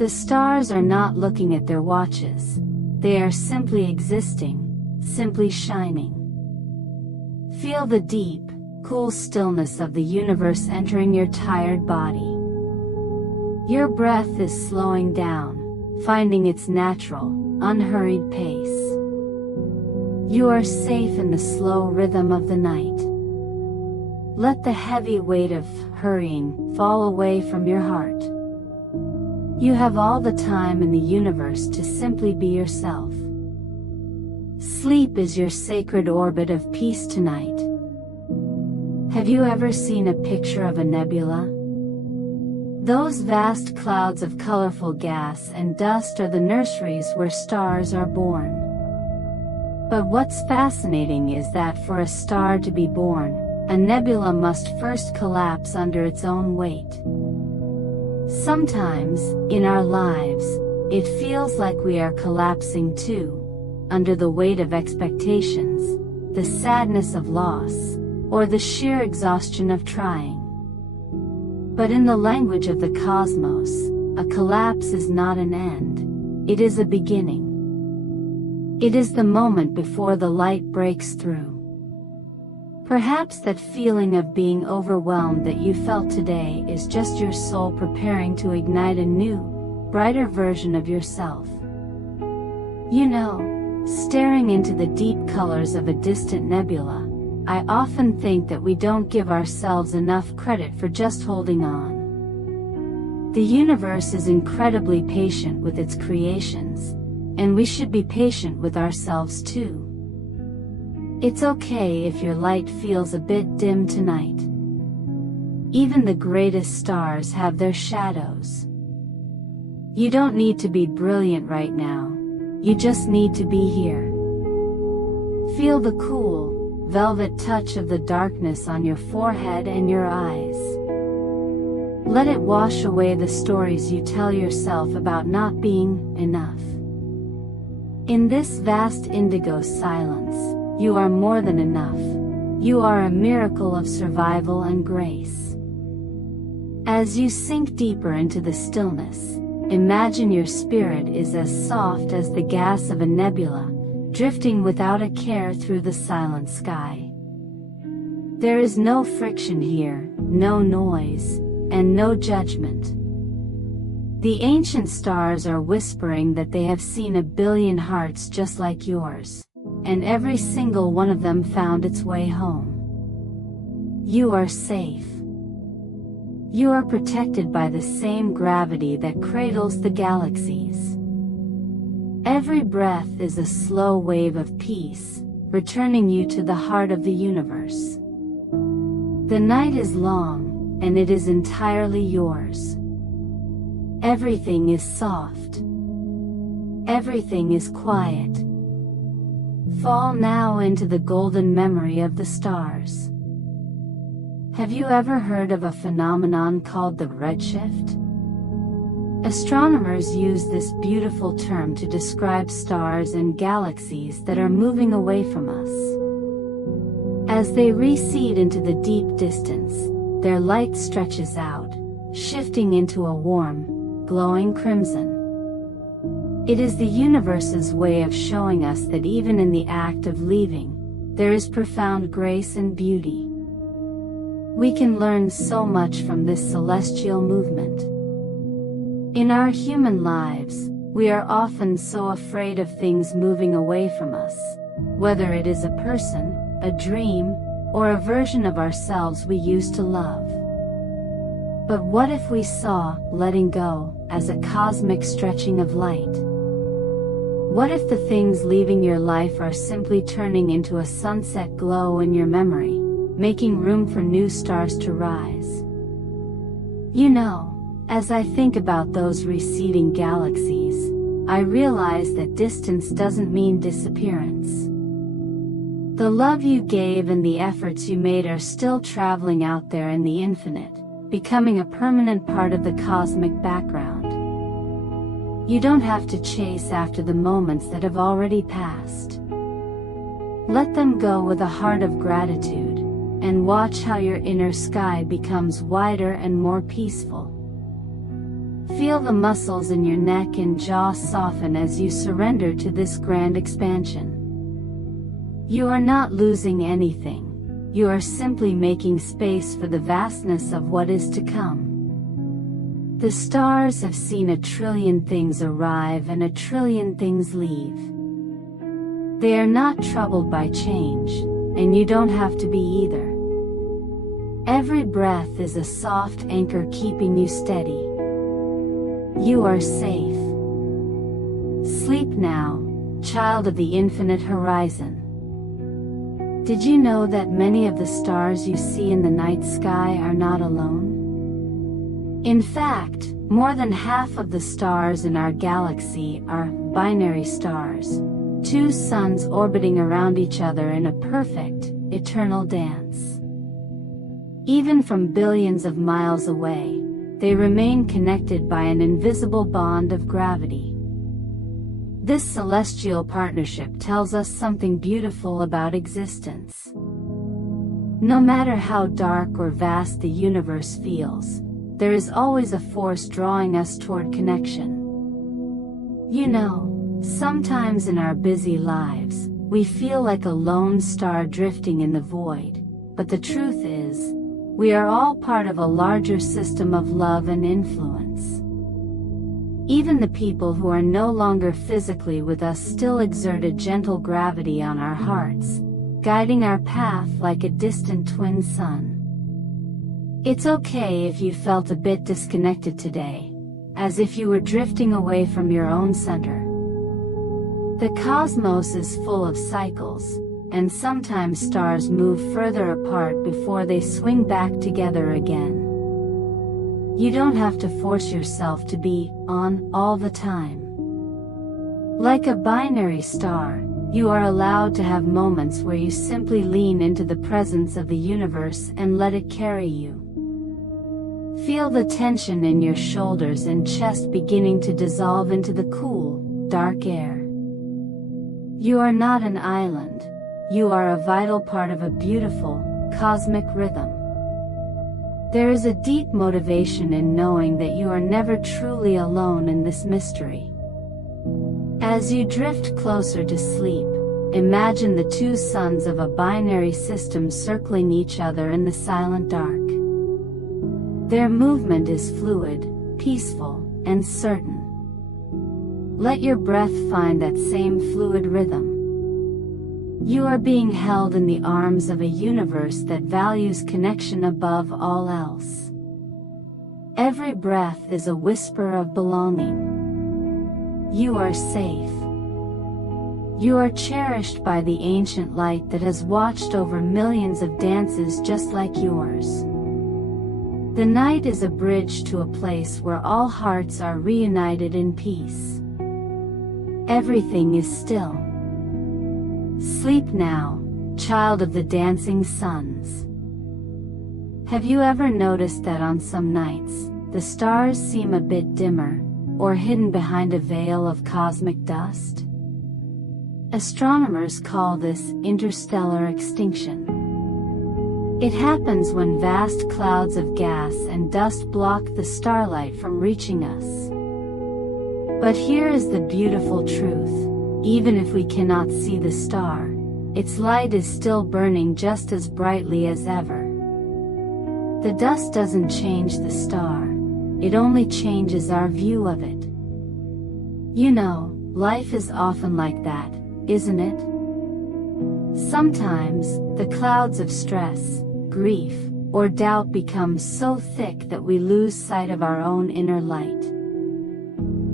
The stars are not looking at their watches. They are simply existing, simply shining. Feel the deep, cool stillness of the universe entering your tired body. Your breath is slowing down, finding its natural, unhurried pace. You are safe in the slow rhythm of the night. Let the heavy weight of hurrying fall away from your heart. You have all the time in the universe to simply be yourself. Sleep is your sacred orbit of peace tonight. Have you ever seen a picture of a nebula? Those vast clouds of colorful gas and dust are the nurseries where stars are born. But what's fascinating is that for a star to be born, a nebula must first collapse under its own weight. Sometimes, in our lives, it feels like we are collapsing too, under the weight of expectations, the sadness of loss, or the sheer exhaustion of trying. But in the language of the cosmos, a collapse is not an end, it is a beginning. It is the moment before the light breaks through. Perhaps that feeling of being overwhelmed that you felt today is just your soul preparing to ignite a new, brighter version of yourself. You know, staring into the deep colors of a distant nebula, I often think that we don't give ourselves enough credit for just holding on. The universe is incredibly patient with its creations, and we should be patient with ourselves too. It's okay if your light feels a bit dim tonight. Even the greatest stars have their shadows. You don't need to be brilliant right now, you just need to be here. Feel the cool, velvet touch of the darkness on your forehead and your eyes. Let it wash away the stories you tell yourself about not being enough. In this vast indigo silence, you are more than enough. You are a miracle of survival and grace. As you sink deeper into the stillness, imagine your spirit is as soft as the gas of a nebula, drifting without a care through the silent sky. There is no friction here, no noise, and no judgment. The ancient stars are whispering that they have seen a billion hearts just like yours, and every single one of them found its way home. You are safe. You are protected by the same gravity that cradles the galaxies. Every breath is a slow wave of peace, returning you to the heart of the universe. The night is long, and it is entirely yours. Everything is soft. Everything is quiet. Fall now into the golden memory of the stars. Have you ever heard of a phenomenon called the redshift? Astronomers use this beautiful term to describe stars and galaxies that are moving away from us. As they recede into the deep distance, their light stretches out, shifting into a warm, glowing crimson. It is the universe's way of showing us that even in the act of leaving, there is profound grace and beauty. We can learn so much from this celestial movement. In our human lives, we are often so afraid of things moving away from us, whether it is a person, a dream, or a version of ourselves we used to love. But what if we saw letting go as a cosmic stretching of light? What if the things leaving your life are simply turning into a sunset glow in your memory, making room for new stars to rise? You know, as I think about those receding galaxies, I realize that distance doesn't mean disappearance. The love you gave and the efforts you made are still traveling out there in the infinite, becoming a permanent part of the cosmic background. You don't have to chase after the moments that have already passed. Let them go with a heart of gratitude, and watch how your inner sky becomes wider and more peaceful. Feel the muscles in your neck and jaw soften as you surrender to this grand expansion. You are not losing anything, you are simply making space for the vastness of what is to come. The stars have seen 1 trillion things arrive and 1 trillion things leave. They are not troubled by change, and you don't have to be either. Every breath is a soft anchor keeping you steady. You are safe. Sleep now, child of the infinite horizon. Did you know that many of the stars you see in the night sky are not alone? In fact, more than half of the stars in our galaxy are binary stars, two suns orbiting around each other in a perfect, eternal dance. Even from billions of miles away, they remain connected by an invisible bond of gravity. This celestial partnership tells us something beautiful about existence. No matter how dark or vast the universe feels, there is always a force drawing us toward connection. You know, sometimes in our busy lives, we feel like a lone star drifting in the void, but the truth is, we are all part of a larger system of love and influence. Even the people who are no longer physically with us still exert a gentle gravity on our hearts, guiding our path like a distant twin sun. It's okay if you felt a bit disconnected today, as if you were drifting away from your own center. The cosmos is full of cycles, and sometimes stars move further apart before they swing back together again. You don't have to force yourself to be on all the time. Like a binary star, you are allowed to have moments where you simply lean into the presence of the universe and let it carry you. Feel the tension in your shoulders and chest beginning to dissolve into the cool, dark air. You are not an island. You are a vital part of a beautiful, cosmic rhythm. There is a deep motivation in knowing that you are never truly alone in this mystery. As you drift closer to sleep, imagine the two suns of a binary system circling each other in the silent dark. Their movement is fluid, peaceful, and certain. Let your breath find that same fluid rhythm. You are being held in the arms of a universe that values connection above all else. Every breath is a whisper of belonging. You are safe. You are cherished by the ancient light that has watched over millions of dances just like yours. The night is a bridge to a place where all hearts are reunited in peace. Everything is still. Sleep now, child of the dancing suns. Have you ever noticed that on some nights, the stars seem a bit dimmer, or hidden behind a veil of cosmic dust? Astronomers call this interstellar extinction. It happens when vast clouds of gas and dust block the starlight from reaching us. But here is the beautiful truth. Even if we cannot see the star, its light is still burning just as brightly as ever. The dust doesn't change the star, it only changes our view of it. You know, life is often like that, isn't it? Sometimes, the clouds of stress, grief, or doubt become so thick that we lose sight of our own inner light.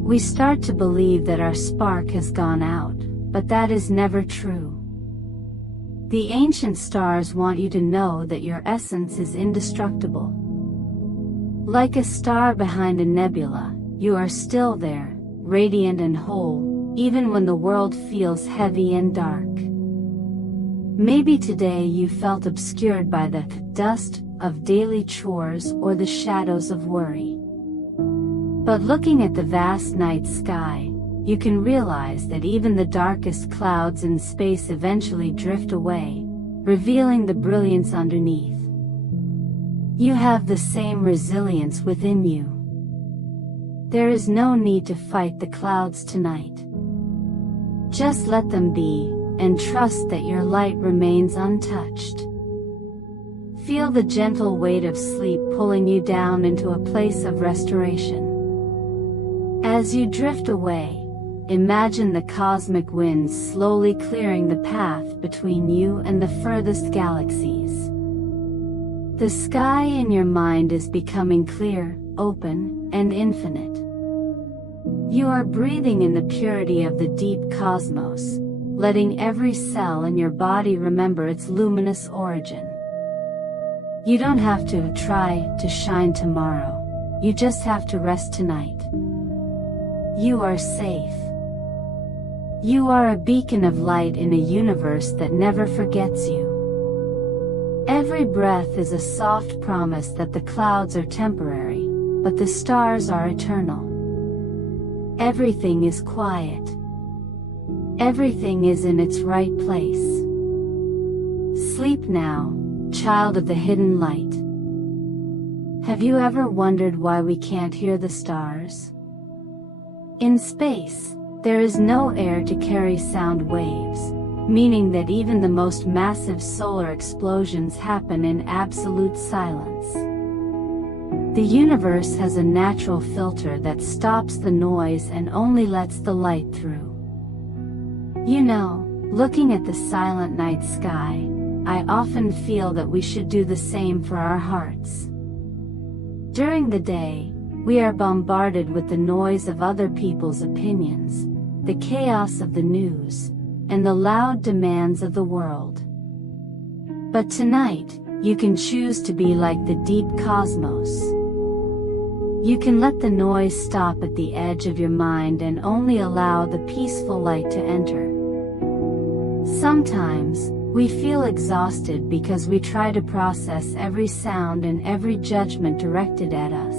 We start to believe that our spark has gone out, but that is never true. The ancient stars want you to know that your essence is indestructible. Like a star behind a nebula, you are still there, radiant and whole, even when the world feels heavy and dark. Maybe today you felt obscured by the dust of daily chores or the shadows of worry. But looking at the vast night sky, you can realize that even the darkest clouds in space eventually drift away, revealing the brilliance underneath. You have the same resilience within you. There is no need to fight the clouds tonight. Just let them be, and trust that your light remains untouched. Feel the gentle weight of sleep pulling you down into a place of restoration. As you drift away, imagine the cosmic winds slowly clearing the path between you and the furthest galaxies. The sky in your mind is becoming clear, open, and infinite. You are breathing in the purity of the deep cosmos, letting every cell in your body remember its luminous origin. You don't have to try to shine tomorrow, you just have to rest tonight. You are safe. You are a beacon of light in a universe that never forgets you. Every breath is a soft promise that the clouds are temporary, but the stars are eternal. Everything is quiet. Everything is in its right place. Sleep now, child of the hidden light. Have you ever wondered why we can't hear the stars? In space, there is no air to carry sound waves, meaning that even the most massive solar explosions happen in absolute silence. The universe has a natural filter that stops the noise and only lets the light through. You know, looking at the silent night sky, I often feel that we should do the same for our hearts. During the day, we are bombarded with the noise of other people's opinions, the chaos of the news, and the loud demands of the world. But tonight, you can choose to be like the deep cosmos. You can let the noise stop at the edge of your mind and only allow the peaceful light to enter. Sometimes, we feel exhausted because we try to process every sound and every judgment directed at us.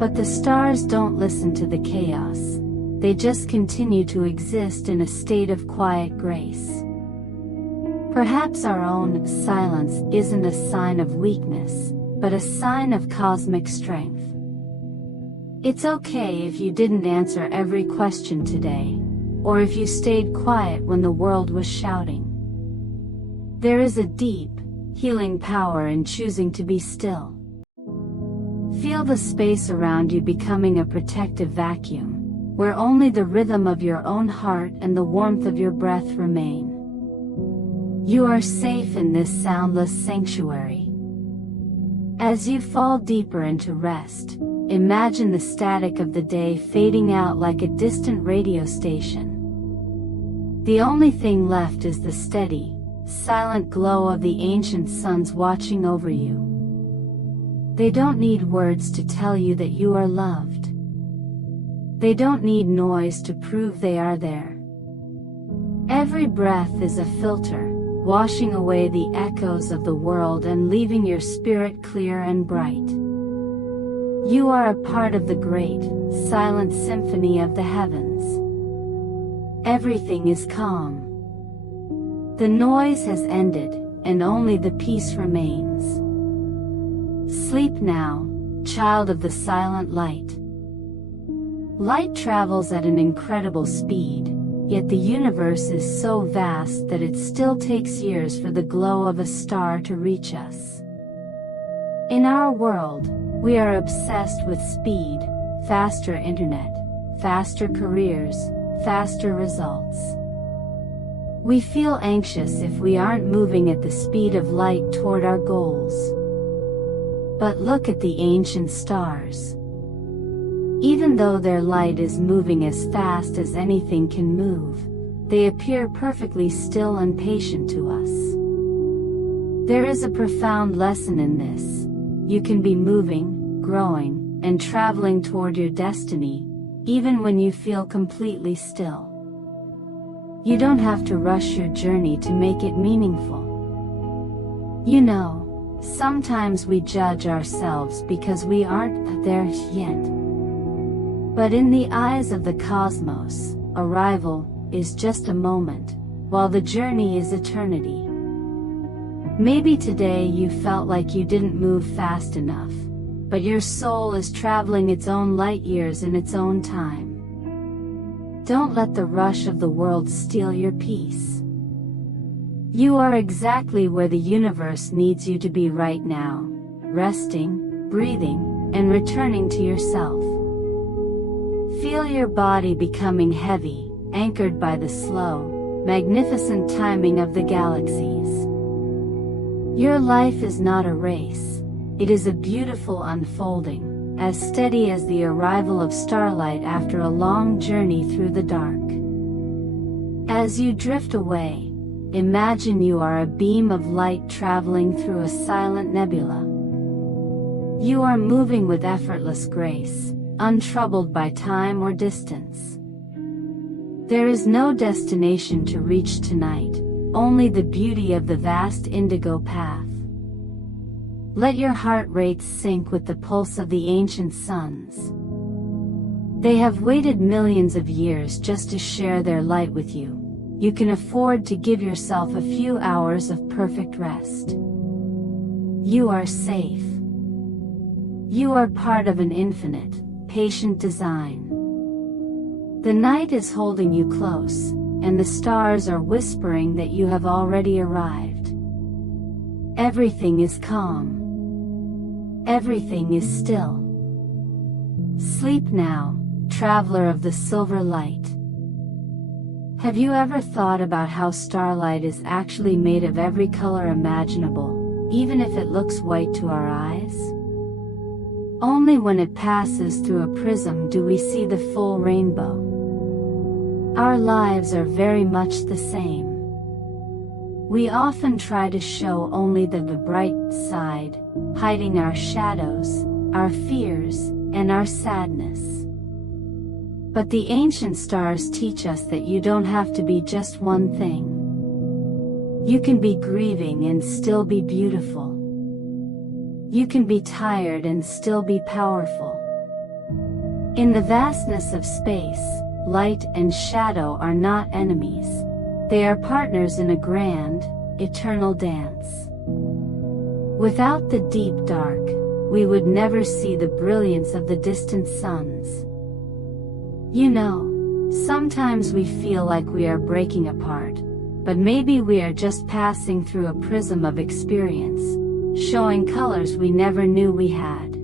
But the stars don't listen to the chaos, they just continue to exist in a state of quiet grace. Perhaps our own silence isn't a sign of weakness, but a sign of cosmic strength. It's okay if you didn't answer every question today, or if you stayed quiet when the world was shouting. There is a deep, healing power in choosing to be still. Feel the space around you becoming a protective vacuum, where only the rhythm of your own heart and the warmth of your breath remain. You are safe in this soundless sanctuary. As you fall deeper into rest, imagine the static of the day fading out like a distant radio station. The only thing left is the steady, silent glow of the ancient suns watching over you. They don't need words to tell you that you are loved. They don't need noise to prove they are there. Every breath is a filter, washing away the echoes of the world and leaving your spirit clear and bright. You are a part of the great, silent symphony of the heavens. Everything is calm. The noise has ended, and only the peace remains. Sleep now, child of the silent light. Light travels at an incredible speed, yet the universe is so vast that it still takes years for the glow of a star to reach us. In our world, we are obsessed with speed, faster internet, faster careers, faster results. We feel anxious if we aren't moving at the speed of light toward our goals. But look at the ancient stars. Even though their light is moving as fast as anything can move, they appear perfectly still and patient to us. There is a profound lesson in this. You can be moving, growing, and traveling toward your destiny, even when you feel completely still. You don't have to rush your journey to make it meaningful. You know, sometimes we judge ourselves because we aren't there yet. But in the eyes of the cosmos, arrival is just a moment, while the journey is eternity. Maybe today you felt like you didn't move fast enough, but your soul is traveling its own light years in its own time. Don't let the rush of the world steal your peace. You are exactly where the universe needs you to be right now, resting, breathing, and returning to yourself. Feel your body becoming heavy, anchored by the slow, magnificent timing of the galaxies. Your life is not a race, it is a beautiful unfolding, as steady as the arrival of starlight after a long journey through the dark. As you drift away, imagine you are a beam of light traveling through a silent nebula. You are moving with effortless grace, untroubled by time or distance. There is no destination to reach tonight, only the beauty of the vast indigo path. Let your heart rate sync with the pulse of the ancient suns. They have waited millions of years just to share their light with you. You can afford to give yourself a few hours of perfect rest. You are safe. You are part of an infinite, patient design. The night is holding you close, and the stars are whispering that you have already arrived. Everything is calm. Everything is still. Sleep now, traveler of the silver light. Have you ever thought about how starlight is actually made of every color imaginable, even if it looks white to our eyes? Only when it passes through a prism do we see the full rainbow. Our lives are very much the same. We often try to show only the bright side, hiding our shadows, our fears, and our sadness. But the ancient stars teach us that you don't have to be just one thing. You can be grieving and still be beautiful. You can be tired and still be powerful. In the vastness of space, light and shadow are not enemies. They are partners in a grand, eternal dance. Without the deep dark, we would never see the brilliance of the distant suns. You know, sometimes we feel like we are breaking apart, but maybe we are just passing through a prism of experience, showing colors we never knew we had.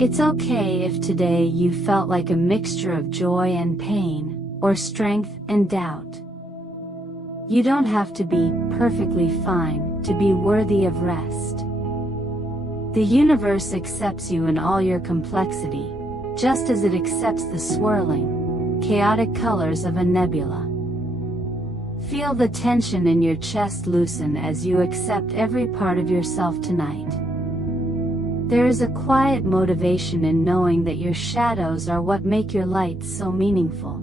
It's okay if today you felt like a mixture of joy and pain, or strength and doubt. You don't have to be perfectly fine to be worthy of rest. The universe accepts you in all your complexity, just as it accepts the swirling, chaotic colors of a nebula. Feel the tension in your chest loosen as you accept every part of yourself tonight. There is a quiet motivation in knowing that your shadows are what make your lights so meaningful.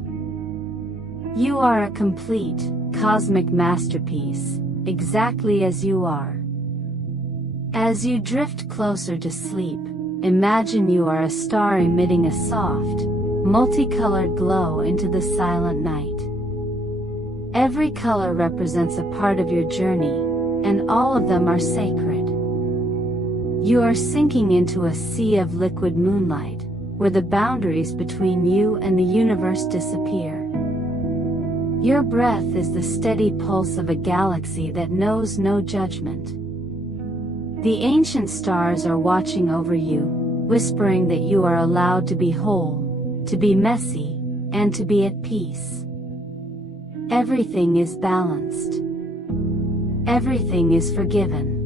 You are a complete, cosmic masterpiece, exactly as you are. As you drift closer to sleep, imagine you are a star emitting a soft, multicolored glow into the silent night. Every color represents a part of your journey, and all of them are sacred. You are sinking into a sea of liquid moonlight, where the boundaries between you and the universe disappear. Your breath is the steady pulse of a galaxy that knows no judgment. The ancient stars are watching over you, whispering that you are allowed to be whole, to be messy, and to be at peace. Everything is balanced. Everything is forgiven.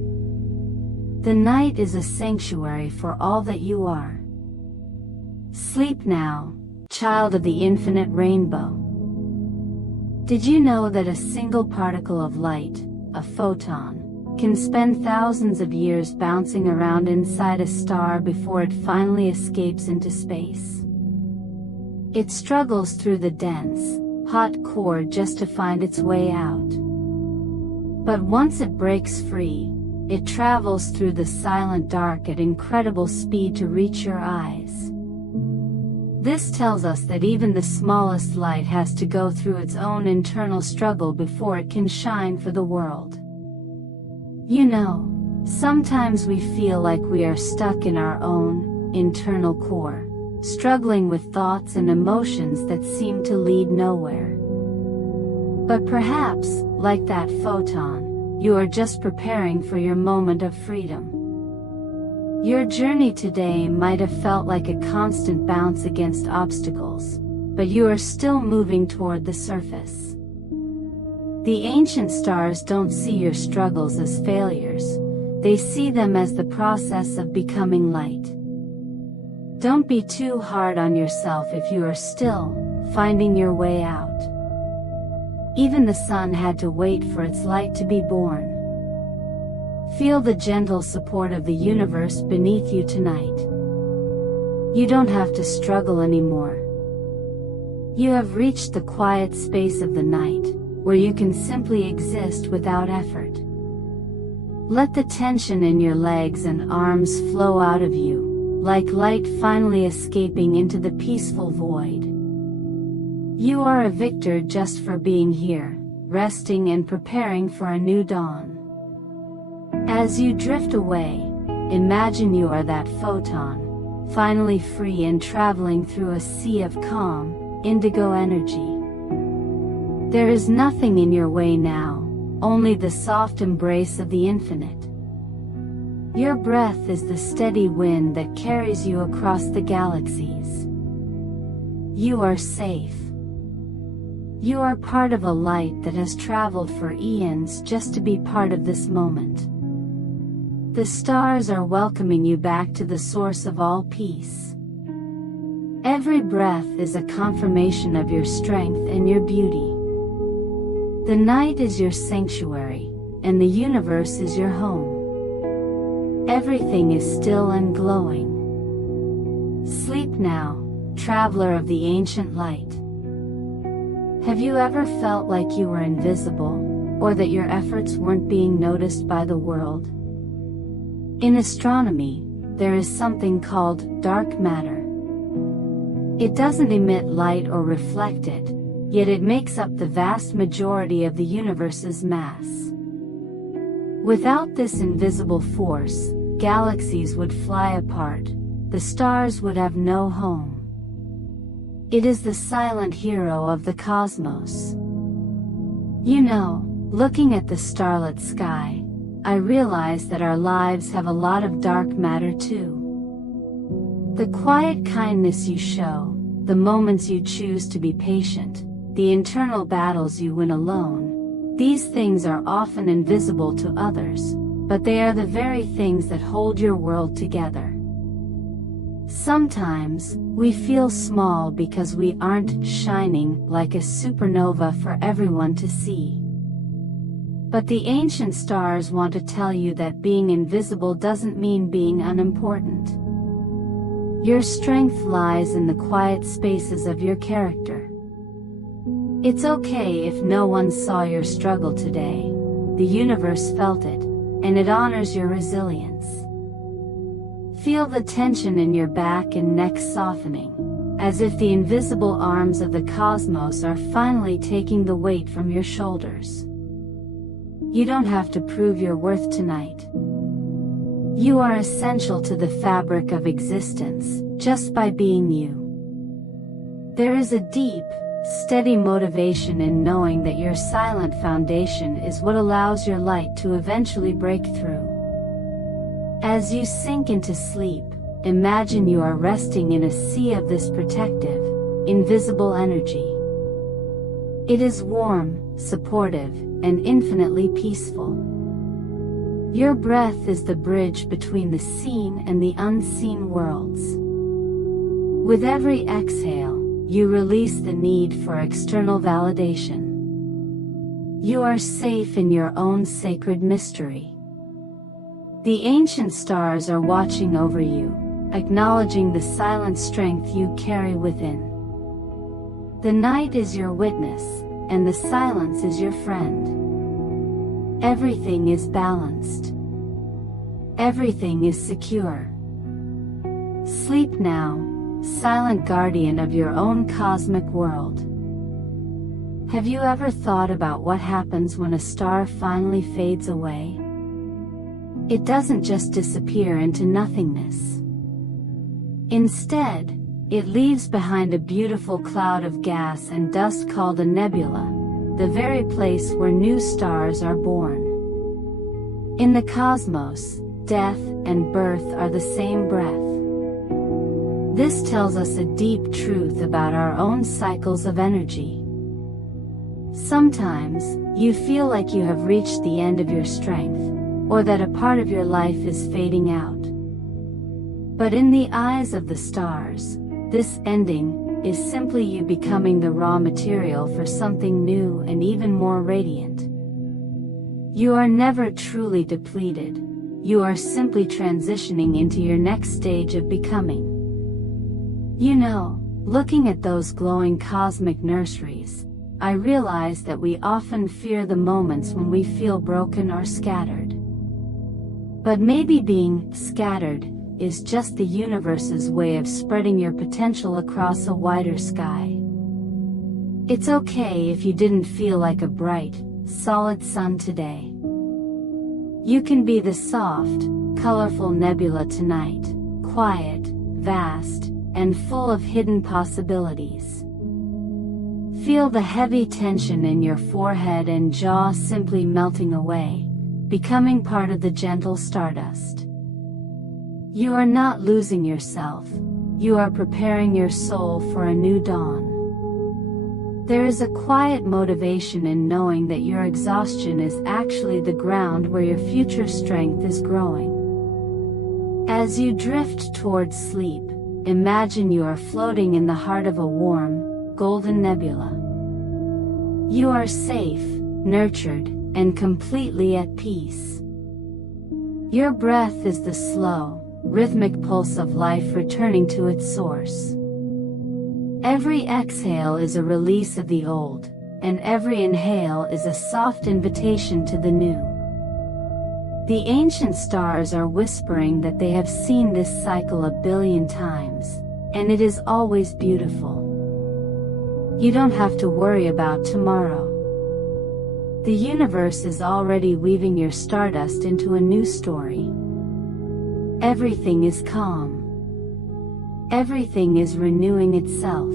The night is a sanctuary for all that you are. Sleep now, child of the infinite rainbow. Did you know that a single particle of light, a photon, can spend thousands of years bouncing around inside a star before it finally escapes into space? It struggles through the dense, hot core just to find its way out. But once it breaks free, it travels through the silent dark at incredible speed to reach your eyes. This tells us that even the smallest light has to go through its own internal struggle before it can shine for the world. You know, sometimes we feel like we are stuck in our own, internal core, struggling with thoughts and emotions that seem to lead nowhere. But perhaps, like that photon, you are just preparing for your moment of freedom. Your journey today might have felt like a constant bounce against obstacles, but you are still moving toward the surface. The ancient stars don't see your struggles as failures, they see them as the process of becoming light. Don't be too hard on yourself if you are still finding your way out. Even the sun had to wait for its light to be born. Feel the gentle support of the universe beneath you tonight. You don't have to struggle anymore. You have reached the quiet space of the night, where you can simply exist without effort. Let the tension in your legs and arms flow out of you, like light finally escaping into the peaceful void. You are a victor just for being here, resting and preparing for a new dawn. As you drift away, imagine you are that photon, finally free and traveling through a sea of calm, indigo energy. There is nothing in your way now, only the soft embrace of the infinite. Your breath is the steady wind that carries you across the galaxies. You are safe. You are part of a light that has traveled for eons just to be part of this moment. The stars are welcoming you back to the source of all peace. Every breath is a confirmation of your strength and your beauty. The night is your sanctuary, and the universe is your home. Everything is still and glowing. Sleep now, traveler of the ancient light. Have you ever felt like you were invisible, or that your efforts weren't being noticed by the world? In astronomy, there is something called dark matter. It doesn't emit light or reflect it, yet it makes up the vast majority of the universe's mass. Without this invisible force, galaxies would fly apart, the stars would have no home. It is the silent hero of the cosmos. You know, looking at the starlit sky, I realize that our lives have a lot of dark matter too. The quiet kindness you show, the moments you choose to be patient, the internal battles you win alone, these things are often invisible to others, but they are the very things that hold your world together. Sometimes, we feel small because we aren't shining like a supernova for everyone to see. But the ancient stars want to tell you that being invisible doesn't mean being unimportant. Your strength lies in the quiet spaces of your character. It's okay if no one saw your struggle today. The universe felt it, and it honors your resilience. Feel the tension in your back and neck softening, as if the invisible arms of the cosmos are finally taking the weight from your shoulders. You don't have to prove your worth tonight. You are essential to the fabric of existence, just by being you. There is a deep, steady motivation in knowing that your silent foundation is what allows your light to eventually break through. As you sink into sleep, imagine you are resting in a sea of this protective, invisible energy. It is warm, supportive, and infinitely peaceful. Your breath is the bridge between the seen and the unseen worlds. With every exhale, you release the need for external validation. You are safe in your own sacred mystery. The ancient stars are watching over you, acknowledging the silent strength you carry within. The night is your witness, and the silence is your friend. Everything is balanced. Everything is secure. Sleep now, silent guardian of your own cosmic world. Have you ever thought about what happens when a star finally fades away? It doesn't just disappear into nothingness. Instead, it leaves behind a beautiful cloud of gas and dust called a nebula, the very place where new stars are born. In the cosmos, death and birth are the same breath. This tells us a deep truth about our own cycles of energy. Sometimes, you feel like you have reached the end of your strength, or that a part of your life is fading out. But in the eyes of the stars, this ending is simply you becoming the raw material for something new and even more radiant. You are never truly depleted, you are simply transitioning into your next stage of becoming. You know, looking at those glowing cosmic nurseries, I realize that we often fear the moments when we feel broken or scattered. But maybe being scattered is just the universe's way of spreading your potential across a wider sky. It's okay if you didn't feel like a bright, solid sun today. You can be the soft, colorful nebula tonight, quiet, vast, and full of hidden possibilities. Feel the heavy tension in your forehead and jaw simply melting away, becoming part of the gentle stardust. You are not losing yourself, you are preparing your soul for a new dawn. There is a quiet motivation in knowing that your exhaustion is actually the ground where your future strength is growing. As you drift towards sleep, imagine you are floating in the heart of a warm, golden nebula. You are safe, nurtured, and completely at peace. Your breath is the slow, rhythmic pulse of life returning to its source. Every exhale is a release of the old, and every inhale is a soft invitation to the new. The ancient stars are whispering that they have seen this cycle 1,000,000,000 times, and it is always beautiful. You don't have to worry about tomorrow. The universe is already weaving your stardust into a new story. Everything is calm. Everything is renewing itself.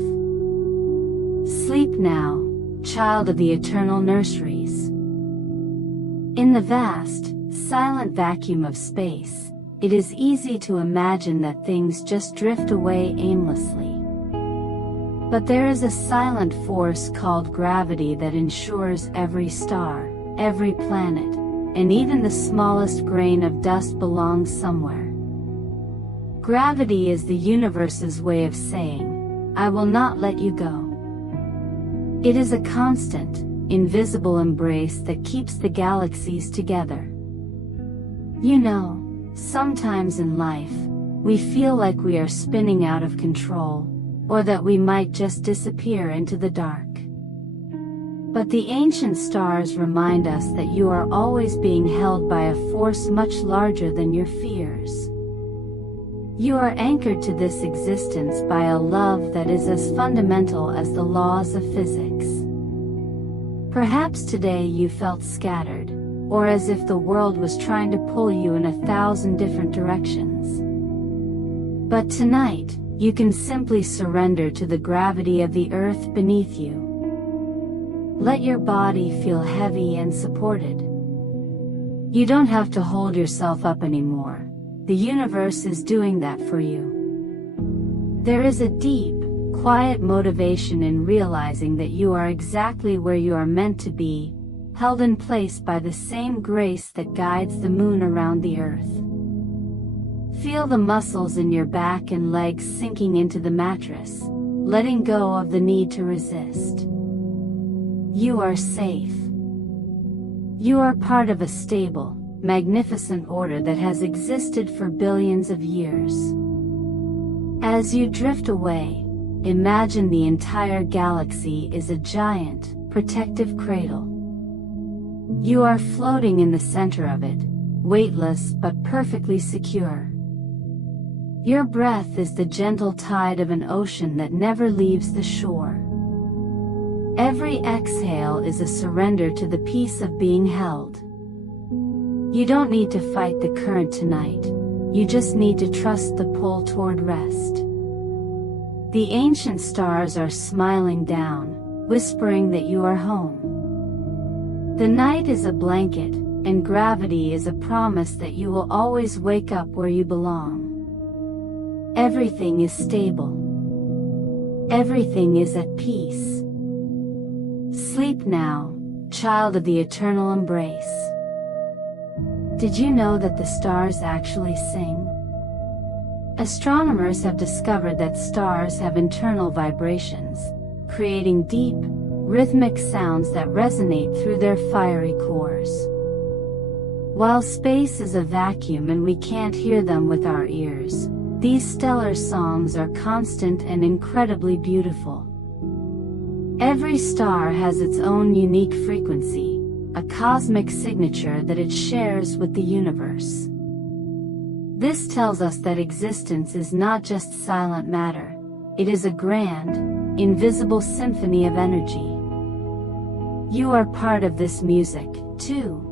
Sleep now, child of the eternal nurseries. In the vast, silent vacuum of space, it is easy to imagine that things just drift away aimlessly. But there is a silent force called gravity that ensures every star, every planet, and even the smallest grain of dust belongs somewhere. Gravity is the universe's way of saying, I will not let you go. It is a constant, invisible embrace that keeps the galaxies together. You know, sometimes in life, we feel like we are spinning out of control, or that we might just disappear into the dark. But the ancient stars remind us that you are always being held by a force much larger than your fears. You are anchored to this existence by a love that is as fundamental as the laws of physics. Perhaps today you felt scattered, or as if the world was trying to pull you in 1,000 different directions. But tonight, you can simply surrender to the gravity of the earth beneath you. Let your body feel heavy and supported. You don't have to hold yourself up anymore. The universe is doing that for you. There is a deep, quiet motivation in realizing that you are exactly where you are meant to be, held in place by the same grace that guides the moon around the earth. Feel the muscles in your back and legs sinking into the mattress, letting go of the need to resist. You are safe. You are part of a stable, magnificent order that has existed for billions of years. As you drift away, imagine the entire galaxy is a giant, protective cradle. You are floating in the center of it, weightless but perfectly secure. Your breath is the gentle tide of an ocean that never leaves the shore. Every exhale is a surrender to the peace of being held. You don't need to fight the current tonight, you just need to trust the pull toward rest. The ancient stars are smiling down, whispering that you are home. The night is a blanket, and gravity is a promise that you will always wake up where you belong. Everything is stable. Everything is at peace. Sleep now, child of the eternal embrace. Did you know that the stars actually sing? Astronomers have discovered that stars have internal vibrations, creating deep, rhythmic sounds that resonate through their fiery cores. While space is a vacuum and we can't hear them with our ears, these stellar songs are constant and incredibly beautiful. Every star has its own unique frequency, a cosmic signature that it shares with the universe. This tells us that existence is not just silent matter, it is a grand, invisible symphony of energy. You are part of this music, too.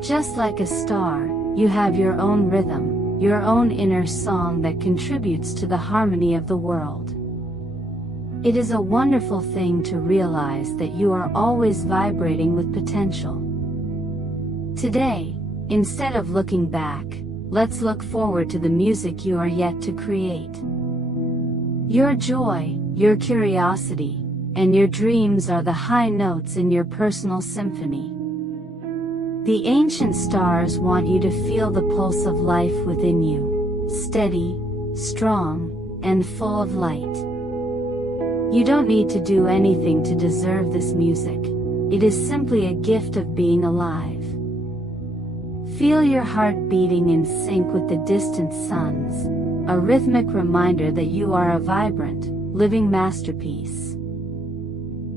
Just like a star, you have your own rhythm, your own inner song that contributes to the harmony of the world. It is a wonderful thing to realize that you are always vibrating with potential. Today, instead of looking back, let's look forward to the music you are yet to create. Your joy, your curiosity, and your dreams are the high notes in your personal symphony. The ancient stars want you to feel the pulse of life within you, steady, strong, and full of light. You don't need to do anything to deserve this music. It is simply a gift of being alive. Feel your heart beating in sync with the distant suns, a rhythmic reminder that you are a vibrant, living masterpiece.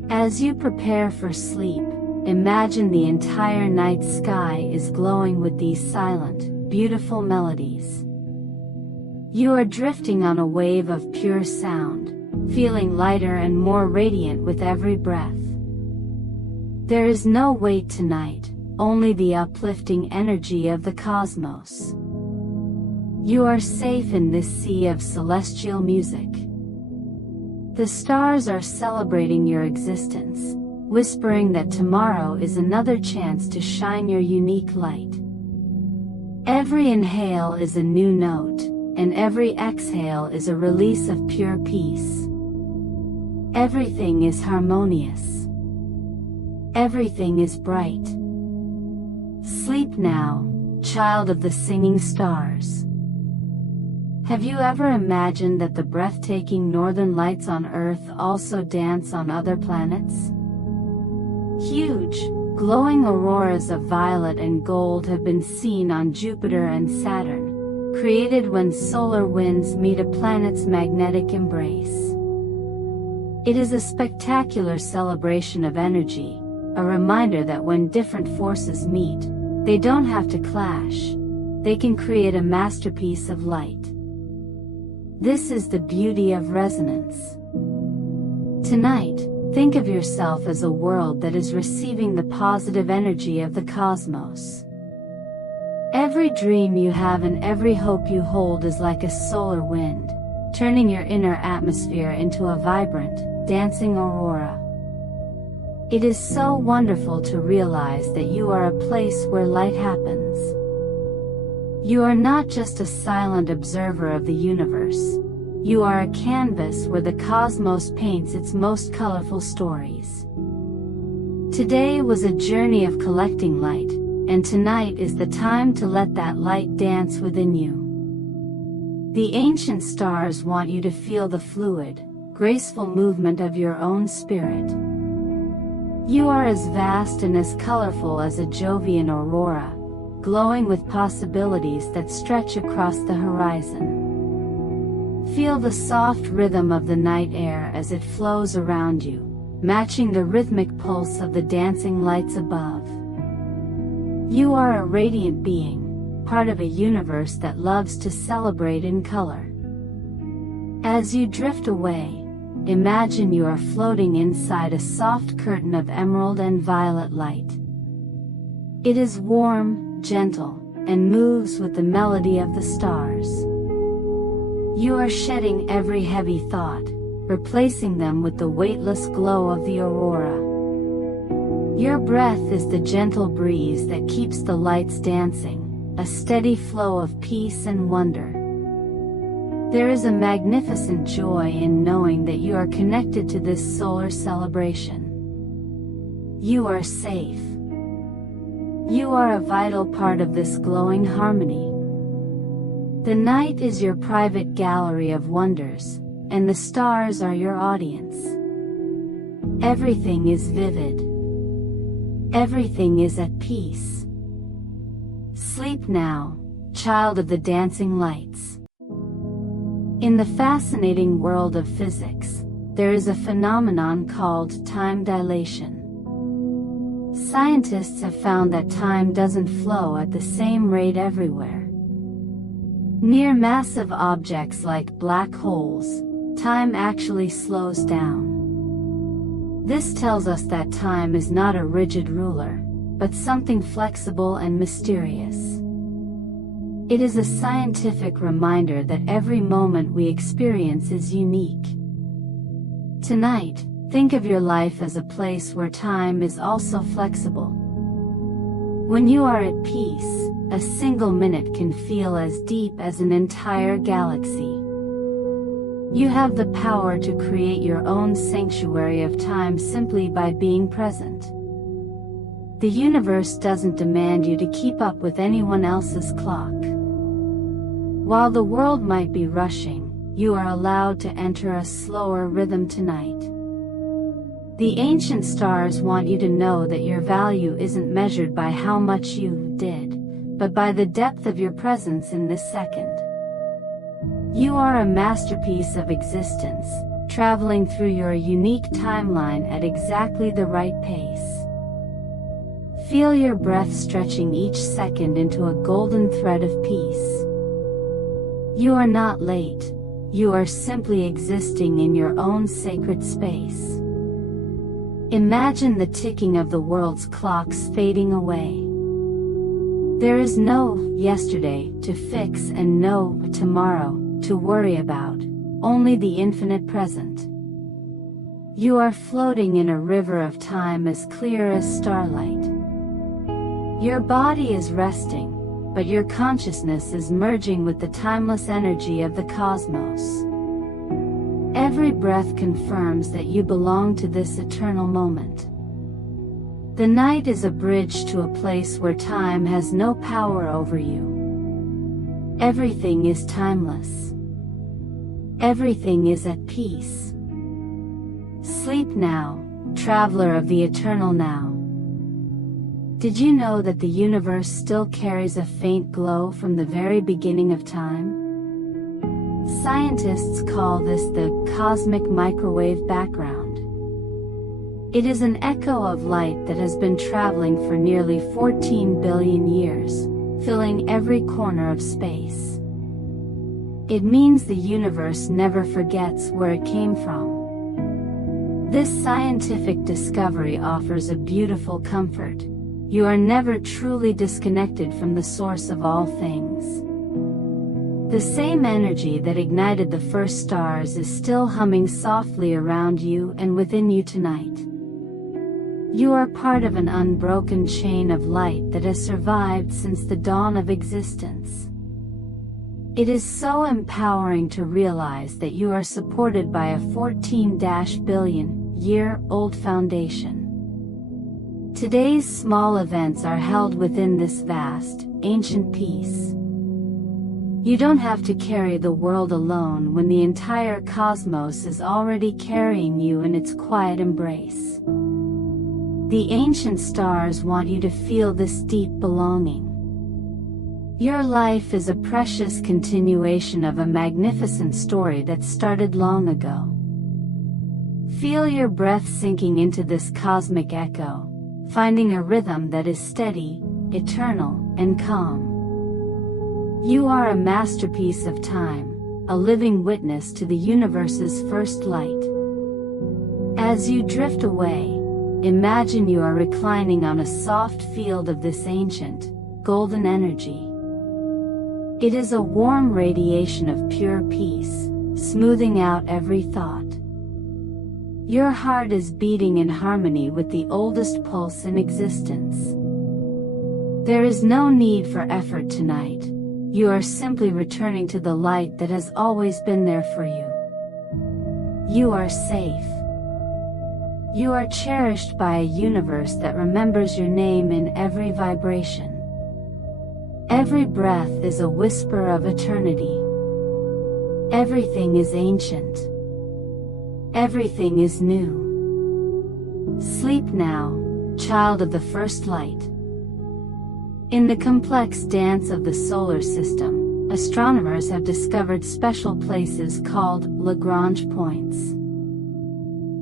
As you prepare for sleep, imagine the entire night sky is glowing with these silent, beautiful melodies. You are drifting on a wave of pure sound, feeling lighter and more radiant with every breath. There is no weight tonight, only the uplifting energy of the cosmos. You are safe in this sea of celestial music. The stars are celebrating your existence, whispering that tomorrow is another chance to shine your unique light. Every inhale is a new note, and every exhale is a release of pure peace. Everything is harmonious. Everything is bright. Sleep now, child of the singing stars. Have you ever imagined that the breathtaking northern lights on Earth also dance on other planets? Huge, glowing auroras of violet and gold have been seen on Jupiter and Saturn, created when solar winds meet a planet's magnetic embrace. It is a spectacular celebration of energy, a reminder that when different forces meet, they don't have to clash. They can create a masterpiece of light. This is the beauty of resonance. Tonight, think of yourself as a world that is receiving the positive energy of the cosmos. Every dream you have and every hope you hold is like a solar wind, turning your inner atmosphere into a vibrant, dancing aurora. It is so wonderful to realize that you are a place where light happens. You are not just a silent observer of the universe. You are a canvas where the cosmos paints its most colorful stories. Today was a journey of collecting light, and tonight is the time to let that light dance within you. The ancient stars want you to feel the fluid, graceful movement of your own spirit. You are as vast and as colorful as a Jovian aurora, glowing with possibilities that stretch across the horizon. Feel the soft rhythm of the night air as it flows around you, matching the rhythmic pulse of the dancing lights above. You are a radiant being, part of a universe that loves to celebrate in color. As you drift away, imagine you are floating inside a soft curtain of emerald and violet light. It is warm, gentle, and moves with the melody of the stars. You are shedding every heavy thought, replacing them with the weightless glow of the aurora. Your breath is the gentle breeze that keeps the lights dancing, a steady flow of peace and wonder. There is a magnificent joy in knowing that you are connected to this solar celebration. You are safe. You are a vital part of this glowing harmony. The night is your private gallery of wonders, and the stars are your audience. Everything is vivid. Everything is at peace. Sleep now, child of the dancing lights. In the fascinating world of physics, there is a phenomenon called time dilation. Scientists have found that time doesn't flow at the same rate everywhere. Near massive objects like black holes, time actually slows down. This tells us that time is not a rigid ruler, but something flexible and mysterious. It is a scientific reminder that every moment we experience is unique. Tonight, think of your life as a place where time is also flexible. When you are at peace, a single minute can feel as deep as an entire galaxy. You have the power to create your own sanctuary of time simply by being present. The universe doesn't demand you to keep up with anyone else's clock. While the world might be rushing, you are allowed to enter a slower rhythm tonight. The ancient stars want you to know that your value isn't measured by how much you did, but by the depth of your presence in this second. You are a masterpiece of existence, traveling through your unique timeline at exactly the right pace. Feel your breath stretching each second into a golden thread of peace. You are not late, you are simply existing in your own sacred space. Imagine the ticking of the world's clocks fading away. There is no yesterday to fix and no tomorrow to worry about, only the infinite present. You are floating in a river of time as clear as starlight. Your body is resting, but your consciousness is merging with the timeless energy of the cosmos. Every breath confirms that you belong to this eternal moment. The night is a bridge to a place where time has no power over you. Everything is timeless. Everything is at peace. Sleep now, traveler of the eternal now. Did you know that the universe still carries a faint glow from the very beginning of time? Scientists call this the cosmic microwave background. It is an echo of light that has been traveling for nearly 14 billion years, filling every corner of space. It means the universe never forgets where it came from. This scientific discovery offers a beautiful comfort. You are never truly disconnected from the source of all things. The same energy that ignited the first stars is still humming softly around you and within you tonight. You are part of an unbroken chain of light that has survived since the dawn of existence. It is so empowering to realize that you are supported by a 14-billion-year-old foundation. Today's small events are held within this vast, ancient peace. You don't have to carry the world alone when the entire cosmos is already carrying you in its quiet embrace. The ancient stars want you to feel this deep belonging. Your life is a precious continuation of a magnificent story that started long ago. Feel your breath sinking into this cosmic echo, finding a rhythm that is steady, eternal, and calm. You are a masterpiece of time, a living witness to the universe's first light. As you drift away, imagine you are reclining on a soft field of this ancient, golden energy. It is a warm radiation of pure peace, smoothing out every thought. Your heart is beating in harmony with the oldest pulse in existence. There is no need for effort tonight. You are simply returning to the light that has always been there for you. You are safe. You are cherished by a universe that remembers your name in every vibration. Every breath is a whisper of eternity. Everything is ancient. Everything is new. Sleep now, child of the first light. In the complex dance of the solar system, astronomers have discovered special places called Lagrange points.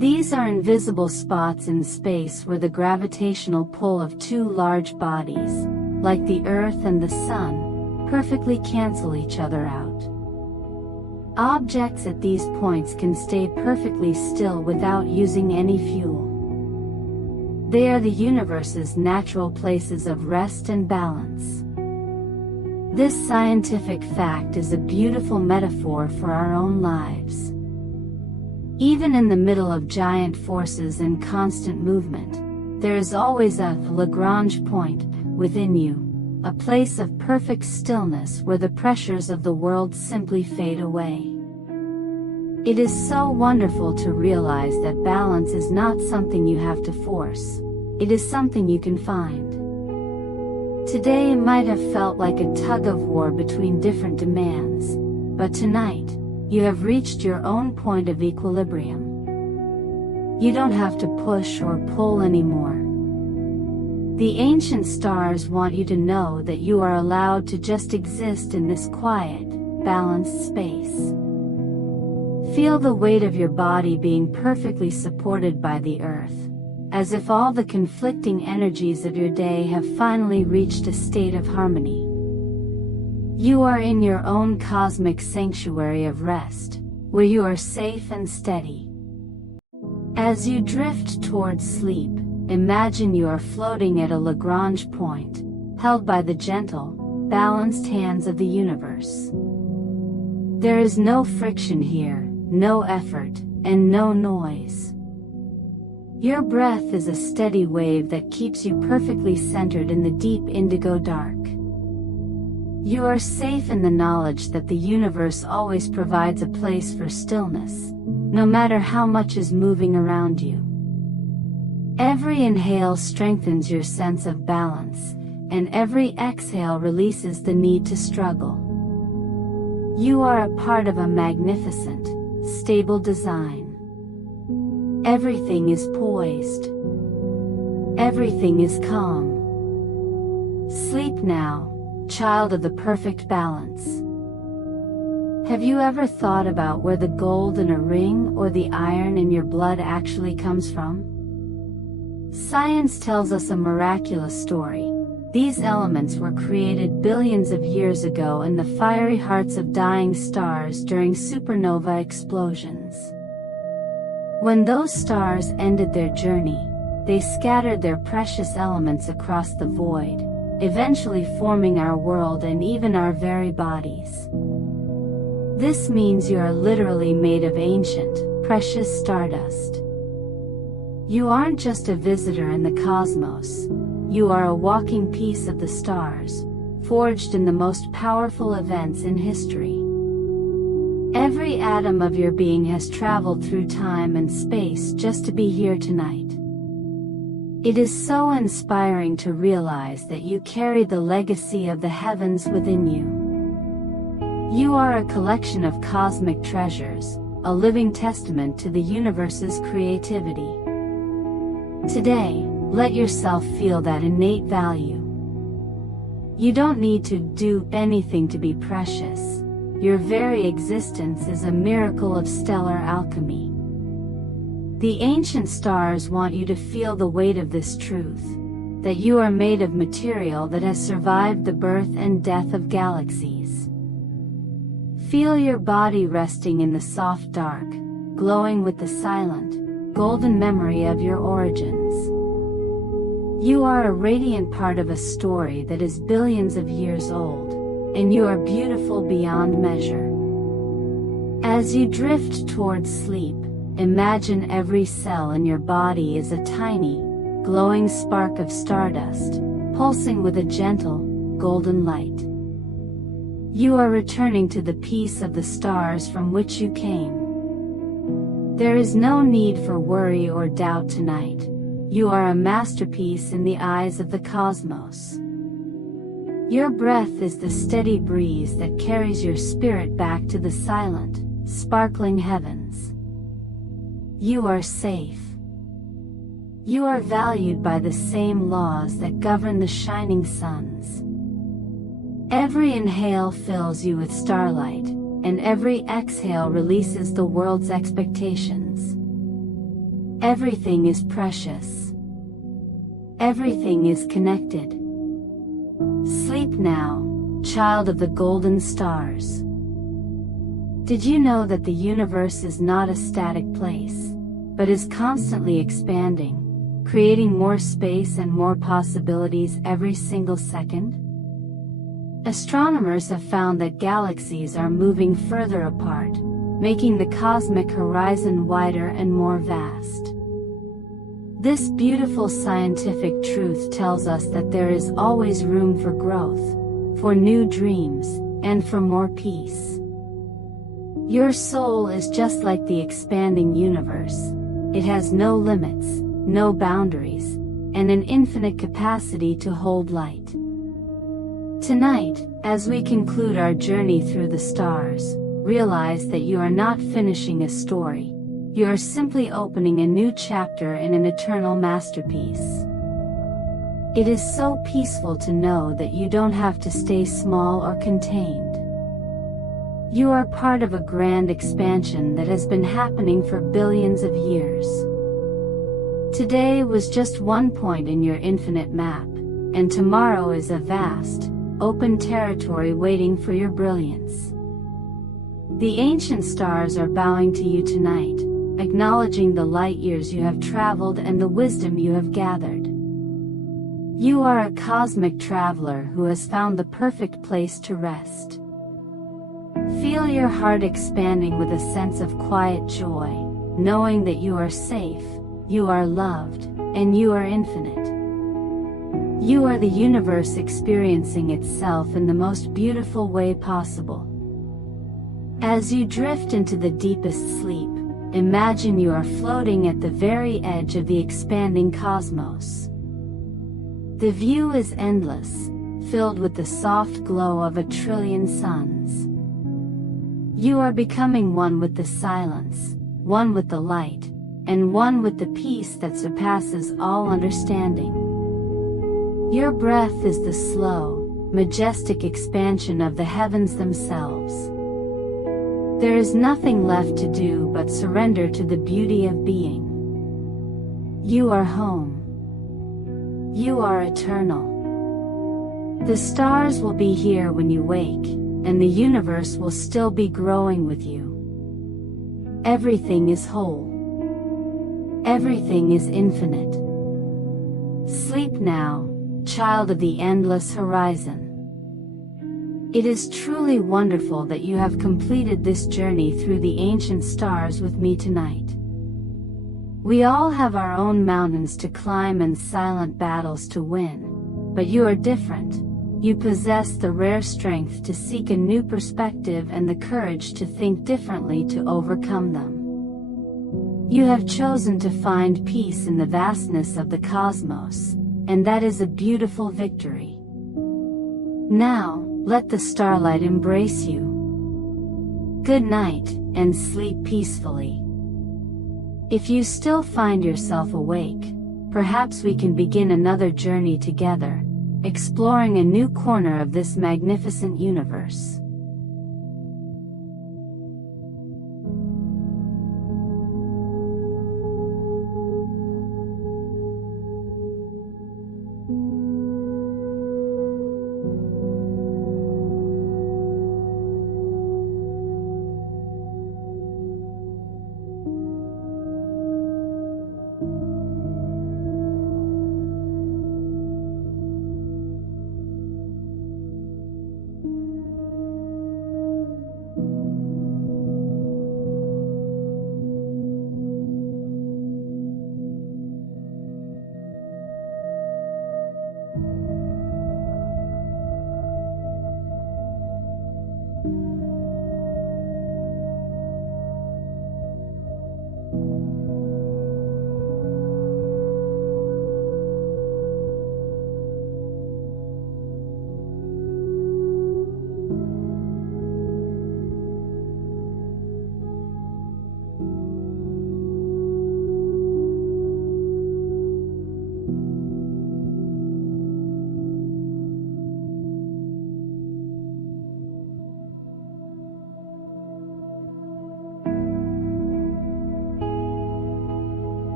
These are invisible spots in space where the gravitational pull of two large bodies, like the Earth and the Sun, perfectly cancel each other out. Objects at these points can stay perfectly still without using any fuel. They are the universe's natural places of rest and balance. This scientific fact is a beautiful metaphor for our own lives. Even in the middle of giant forces and constant movement, there is always a Lagrange point within you, a place of perfect stillness where the pressures of the world simply fade away. It is so wonderful to realize that balance is not something you have to force. it is something you can find. Today might have felt like a tug of war between different demands, but tonight, you have reached your own point of equilibrium. You don't have to push or pull anymore. The ancient stars want you to know that you are allowed to just exist in this quiet, balanced space. Feel the weight of your body being perfectly supported by the earth, as if all the conflicting energies of your day have finally reached a state of harmony. You are in your own cosmic sanctuary of rest, where you are safe and steady. As you drift towards sleep, imagine you are floating at a Lagrange point, held by the gentle, balanced hands of the universe. There is no friction here, no effort, and no noise. Your breath is a steady wave that keeps you perfectly centered in the deep indigo dark. You are safe in the knowledge that the universe always provides a place for stillness, no matter how much is moving around you. Every inhale strengthens your sense of balance, and every exhale releases the need to struggle. You are a part of a magnificent, stable design. Everything is poised. Everything is calm. Sleep now, child of the perfect balance. Have you ever thought about where the gold in a ring or the iron in your blood actually comes from? Science tells us a miraculous story. These elements were created billions of years ago in the fiery hearts of dying stars during supernova explosions. When those stars ended their journey, they scattered their precious elements across the void, eventually forming our world and even our very bodies. This means you are literally made of ancient, precious stardust. You aren't just a visitor in the cosmos, you are a walking piece of the stars, forged in the most powerful events in history. Every atom of your being has traveled through time and space just to be here tonight. It is so inspiring to realize that you carry the legacy of the heavens within you. You are a collection of cosmic treasures, a living testament to the universe's creativity. Today, let yourself feel that innate value. You don't need to do anything to be precious. Your very existence is a miracle of stellar alchemy. The ancient stars want you to feel the weight of this truth, that you are made of material that has survived the birth and death of galaxies. Feel your body resting in the soft dark, glowing with the silent, golden memory of your origins. You are a radiant part of a story that is billions of years old, and you are beautiful beyond measure. As you drift towards sleep, imagine every cell in your body is a tiny, glowing spark of stardust, pulsing with a gentle, golden light. You are returning to the peace of the stars from which you came. There is no need for worry or doubt tonight. You are a masterpiece in the eyes of the cosmos. Your breath is the steady breeze that carries your spirit back to the silent, sparkling heavens. You are safe. You are valued by the same laws that govern the shining suns. Every inhale fills you with starlight, and every exhale releases the world's expectations. Everything is precious. Everything is connected. Sleep now, child of the golden stars. Did you know that the universe is not a static place, but is constantly expanding, creating more space and more possibilities every single second? Astronomers have found that galaxies are moving further apart, making the cosmic horizon wider and more vast. This beautiful scientific truth tells us that there is always room for growth, for new dreams, and for more peace. Your soul is just like the expanding universe. It has no limits, no boundaries, and an infinite capacity to hold light. Tonight, as we conclude our journey through the stars, realize that you are not finishing a story. You are simply opening a new chapter in an eternal masterpiece. It is so peaceful to know that you don't have to stay small or contained. You are part of a grand expansion that has been happening for billions of years. Today was just one point in your infinite map, and tomorrow is a vast, open territory waiting for your brilliance. The ancient stars are bowing to you tonight, acknowledging the light years you have traveled and the wisdom you have gathered. You are a cosmic traveler who has found the perfect place to rest. Feel your heart expanding with a sense of quiet joy, knowing that you are safe, you are loved, and you are infinite. You are the universe experiencing itself in the most beautiful way possible. As you drift into the deepest sleep, imagine you are floating at the very edge of the expanding cosmos. The view is endless, filled with the soft glow of 1,000,000,000,000 suns. You are becoming one with the silence, one with the light, and one with the peace that surpasses all understanding. Your breath is the slow, majestic expansion of the heavens themselves. There is nothing left to do but surrender to the beauty of being. You are home. You are eternal. The stars will be here when you wake, and the universe will still be growing with you. Everything is whole. Everything is infinite. Sleep now, child of the endless horizon. It is truly wonderful that you have completed this journey through the ancient stars with me tonight. We all have our own mountains to climb and silent battles to win, but you are different. You possess the rare strength to seek a new perspective and the courage to think differently to overcome them. You have chosen to find peace in the vastness of the cosmos, and that is a beautiful victory. Now, let the starlight embrace you. Good night, and sleep peacefully. If you still find yourself awake, perhaps we can begin another journey together, exploring a new corner of this magnificent universe.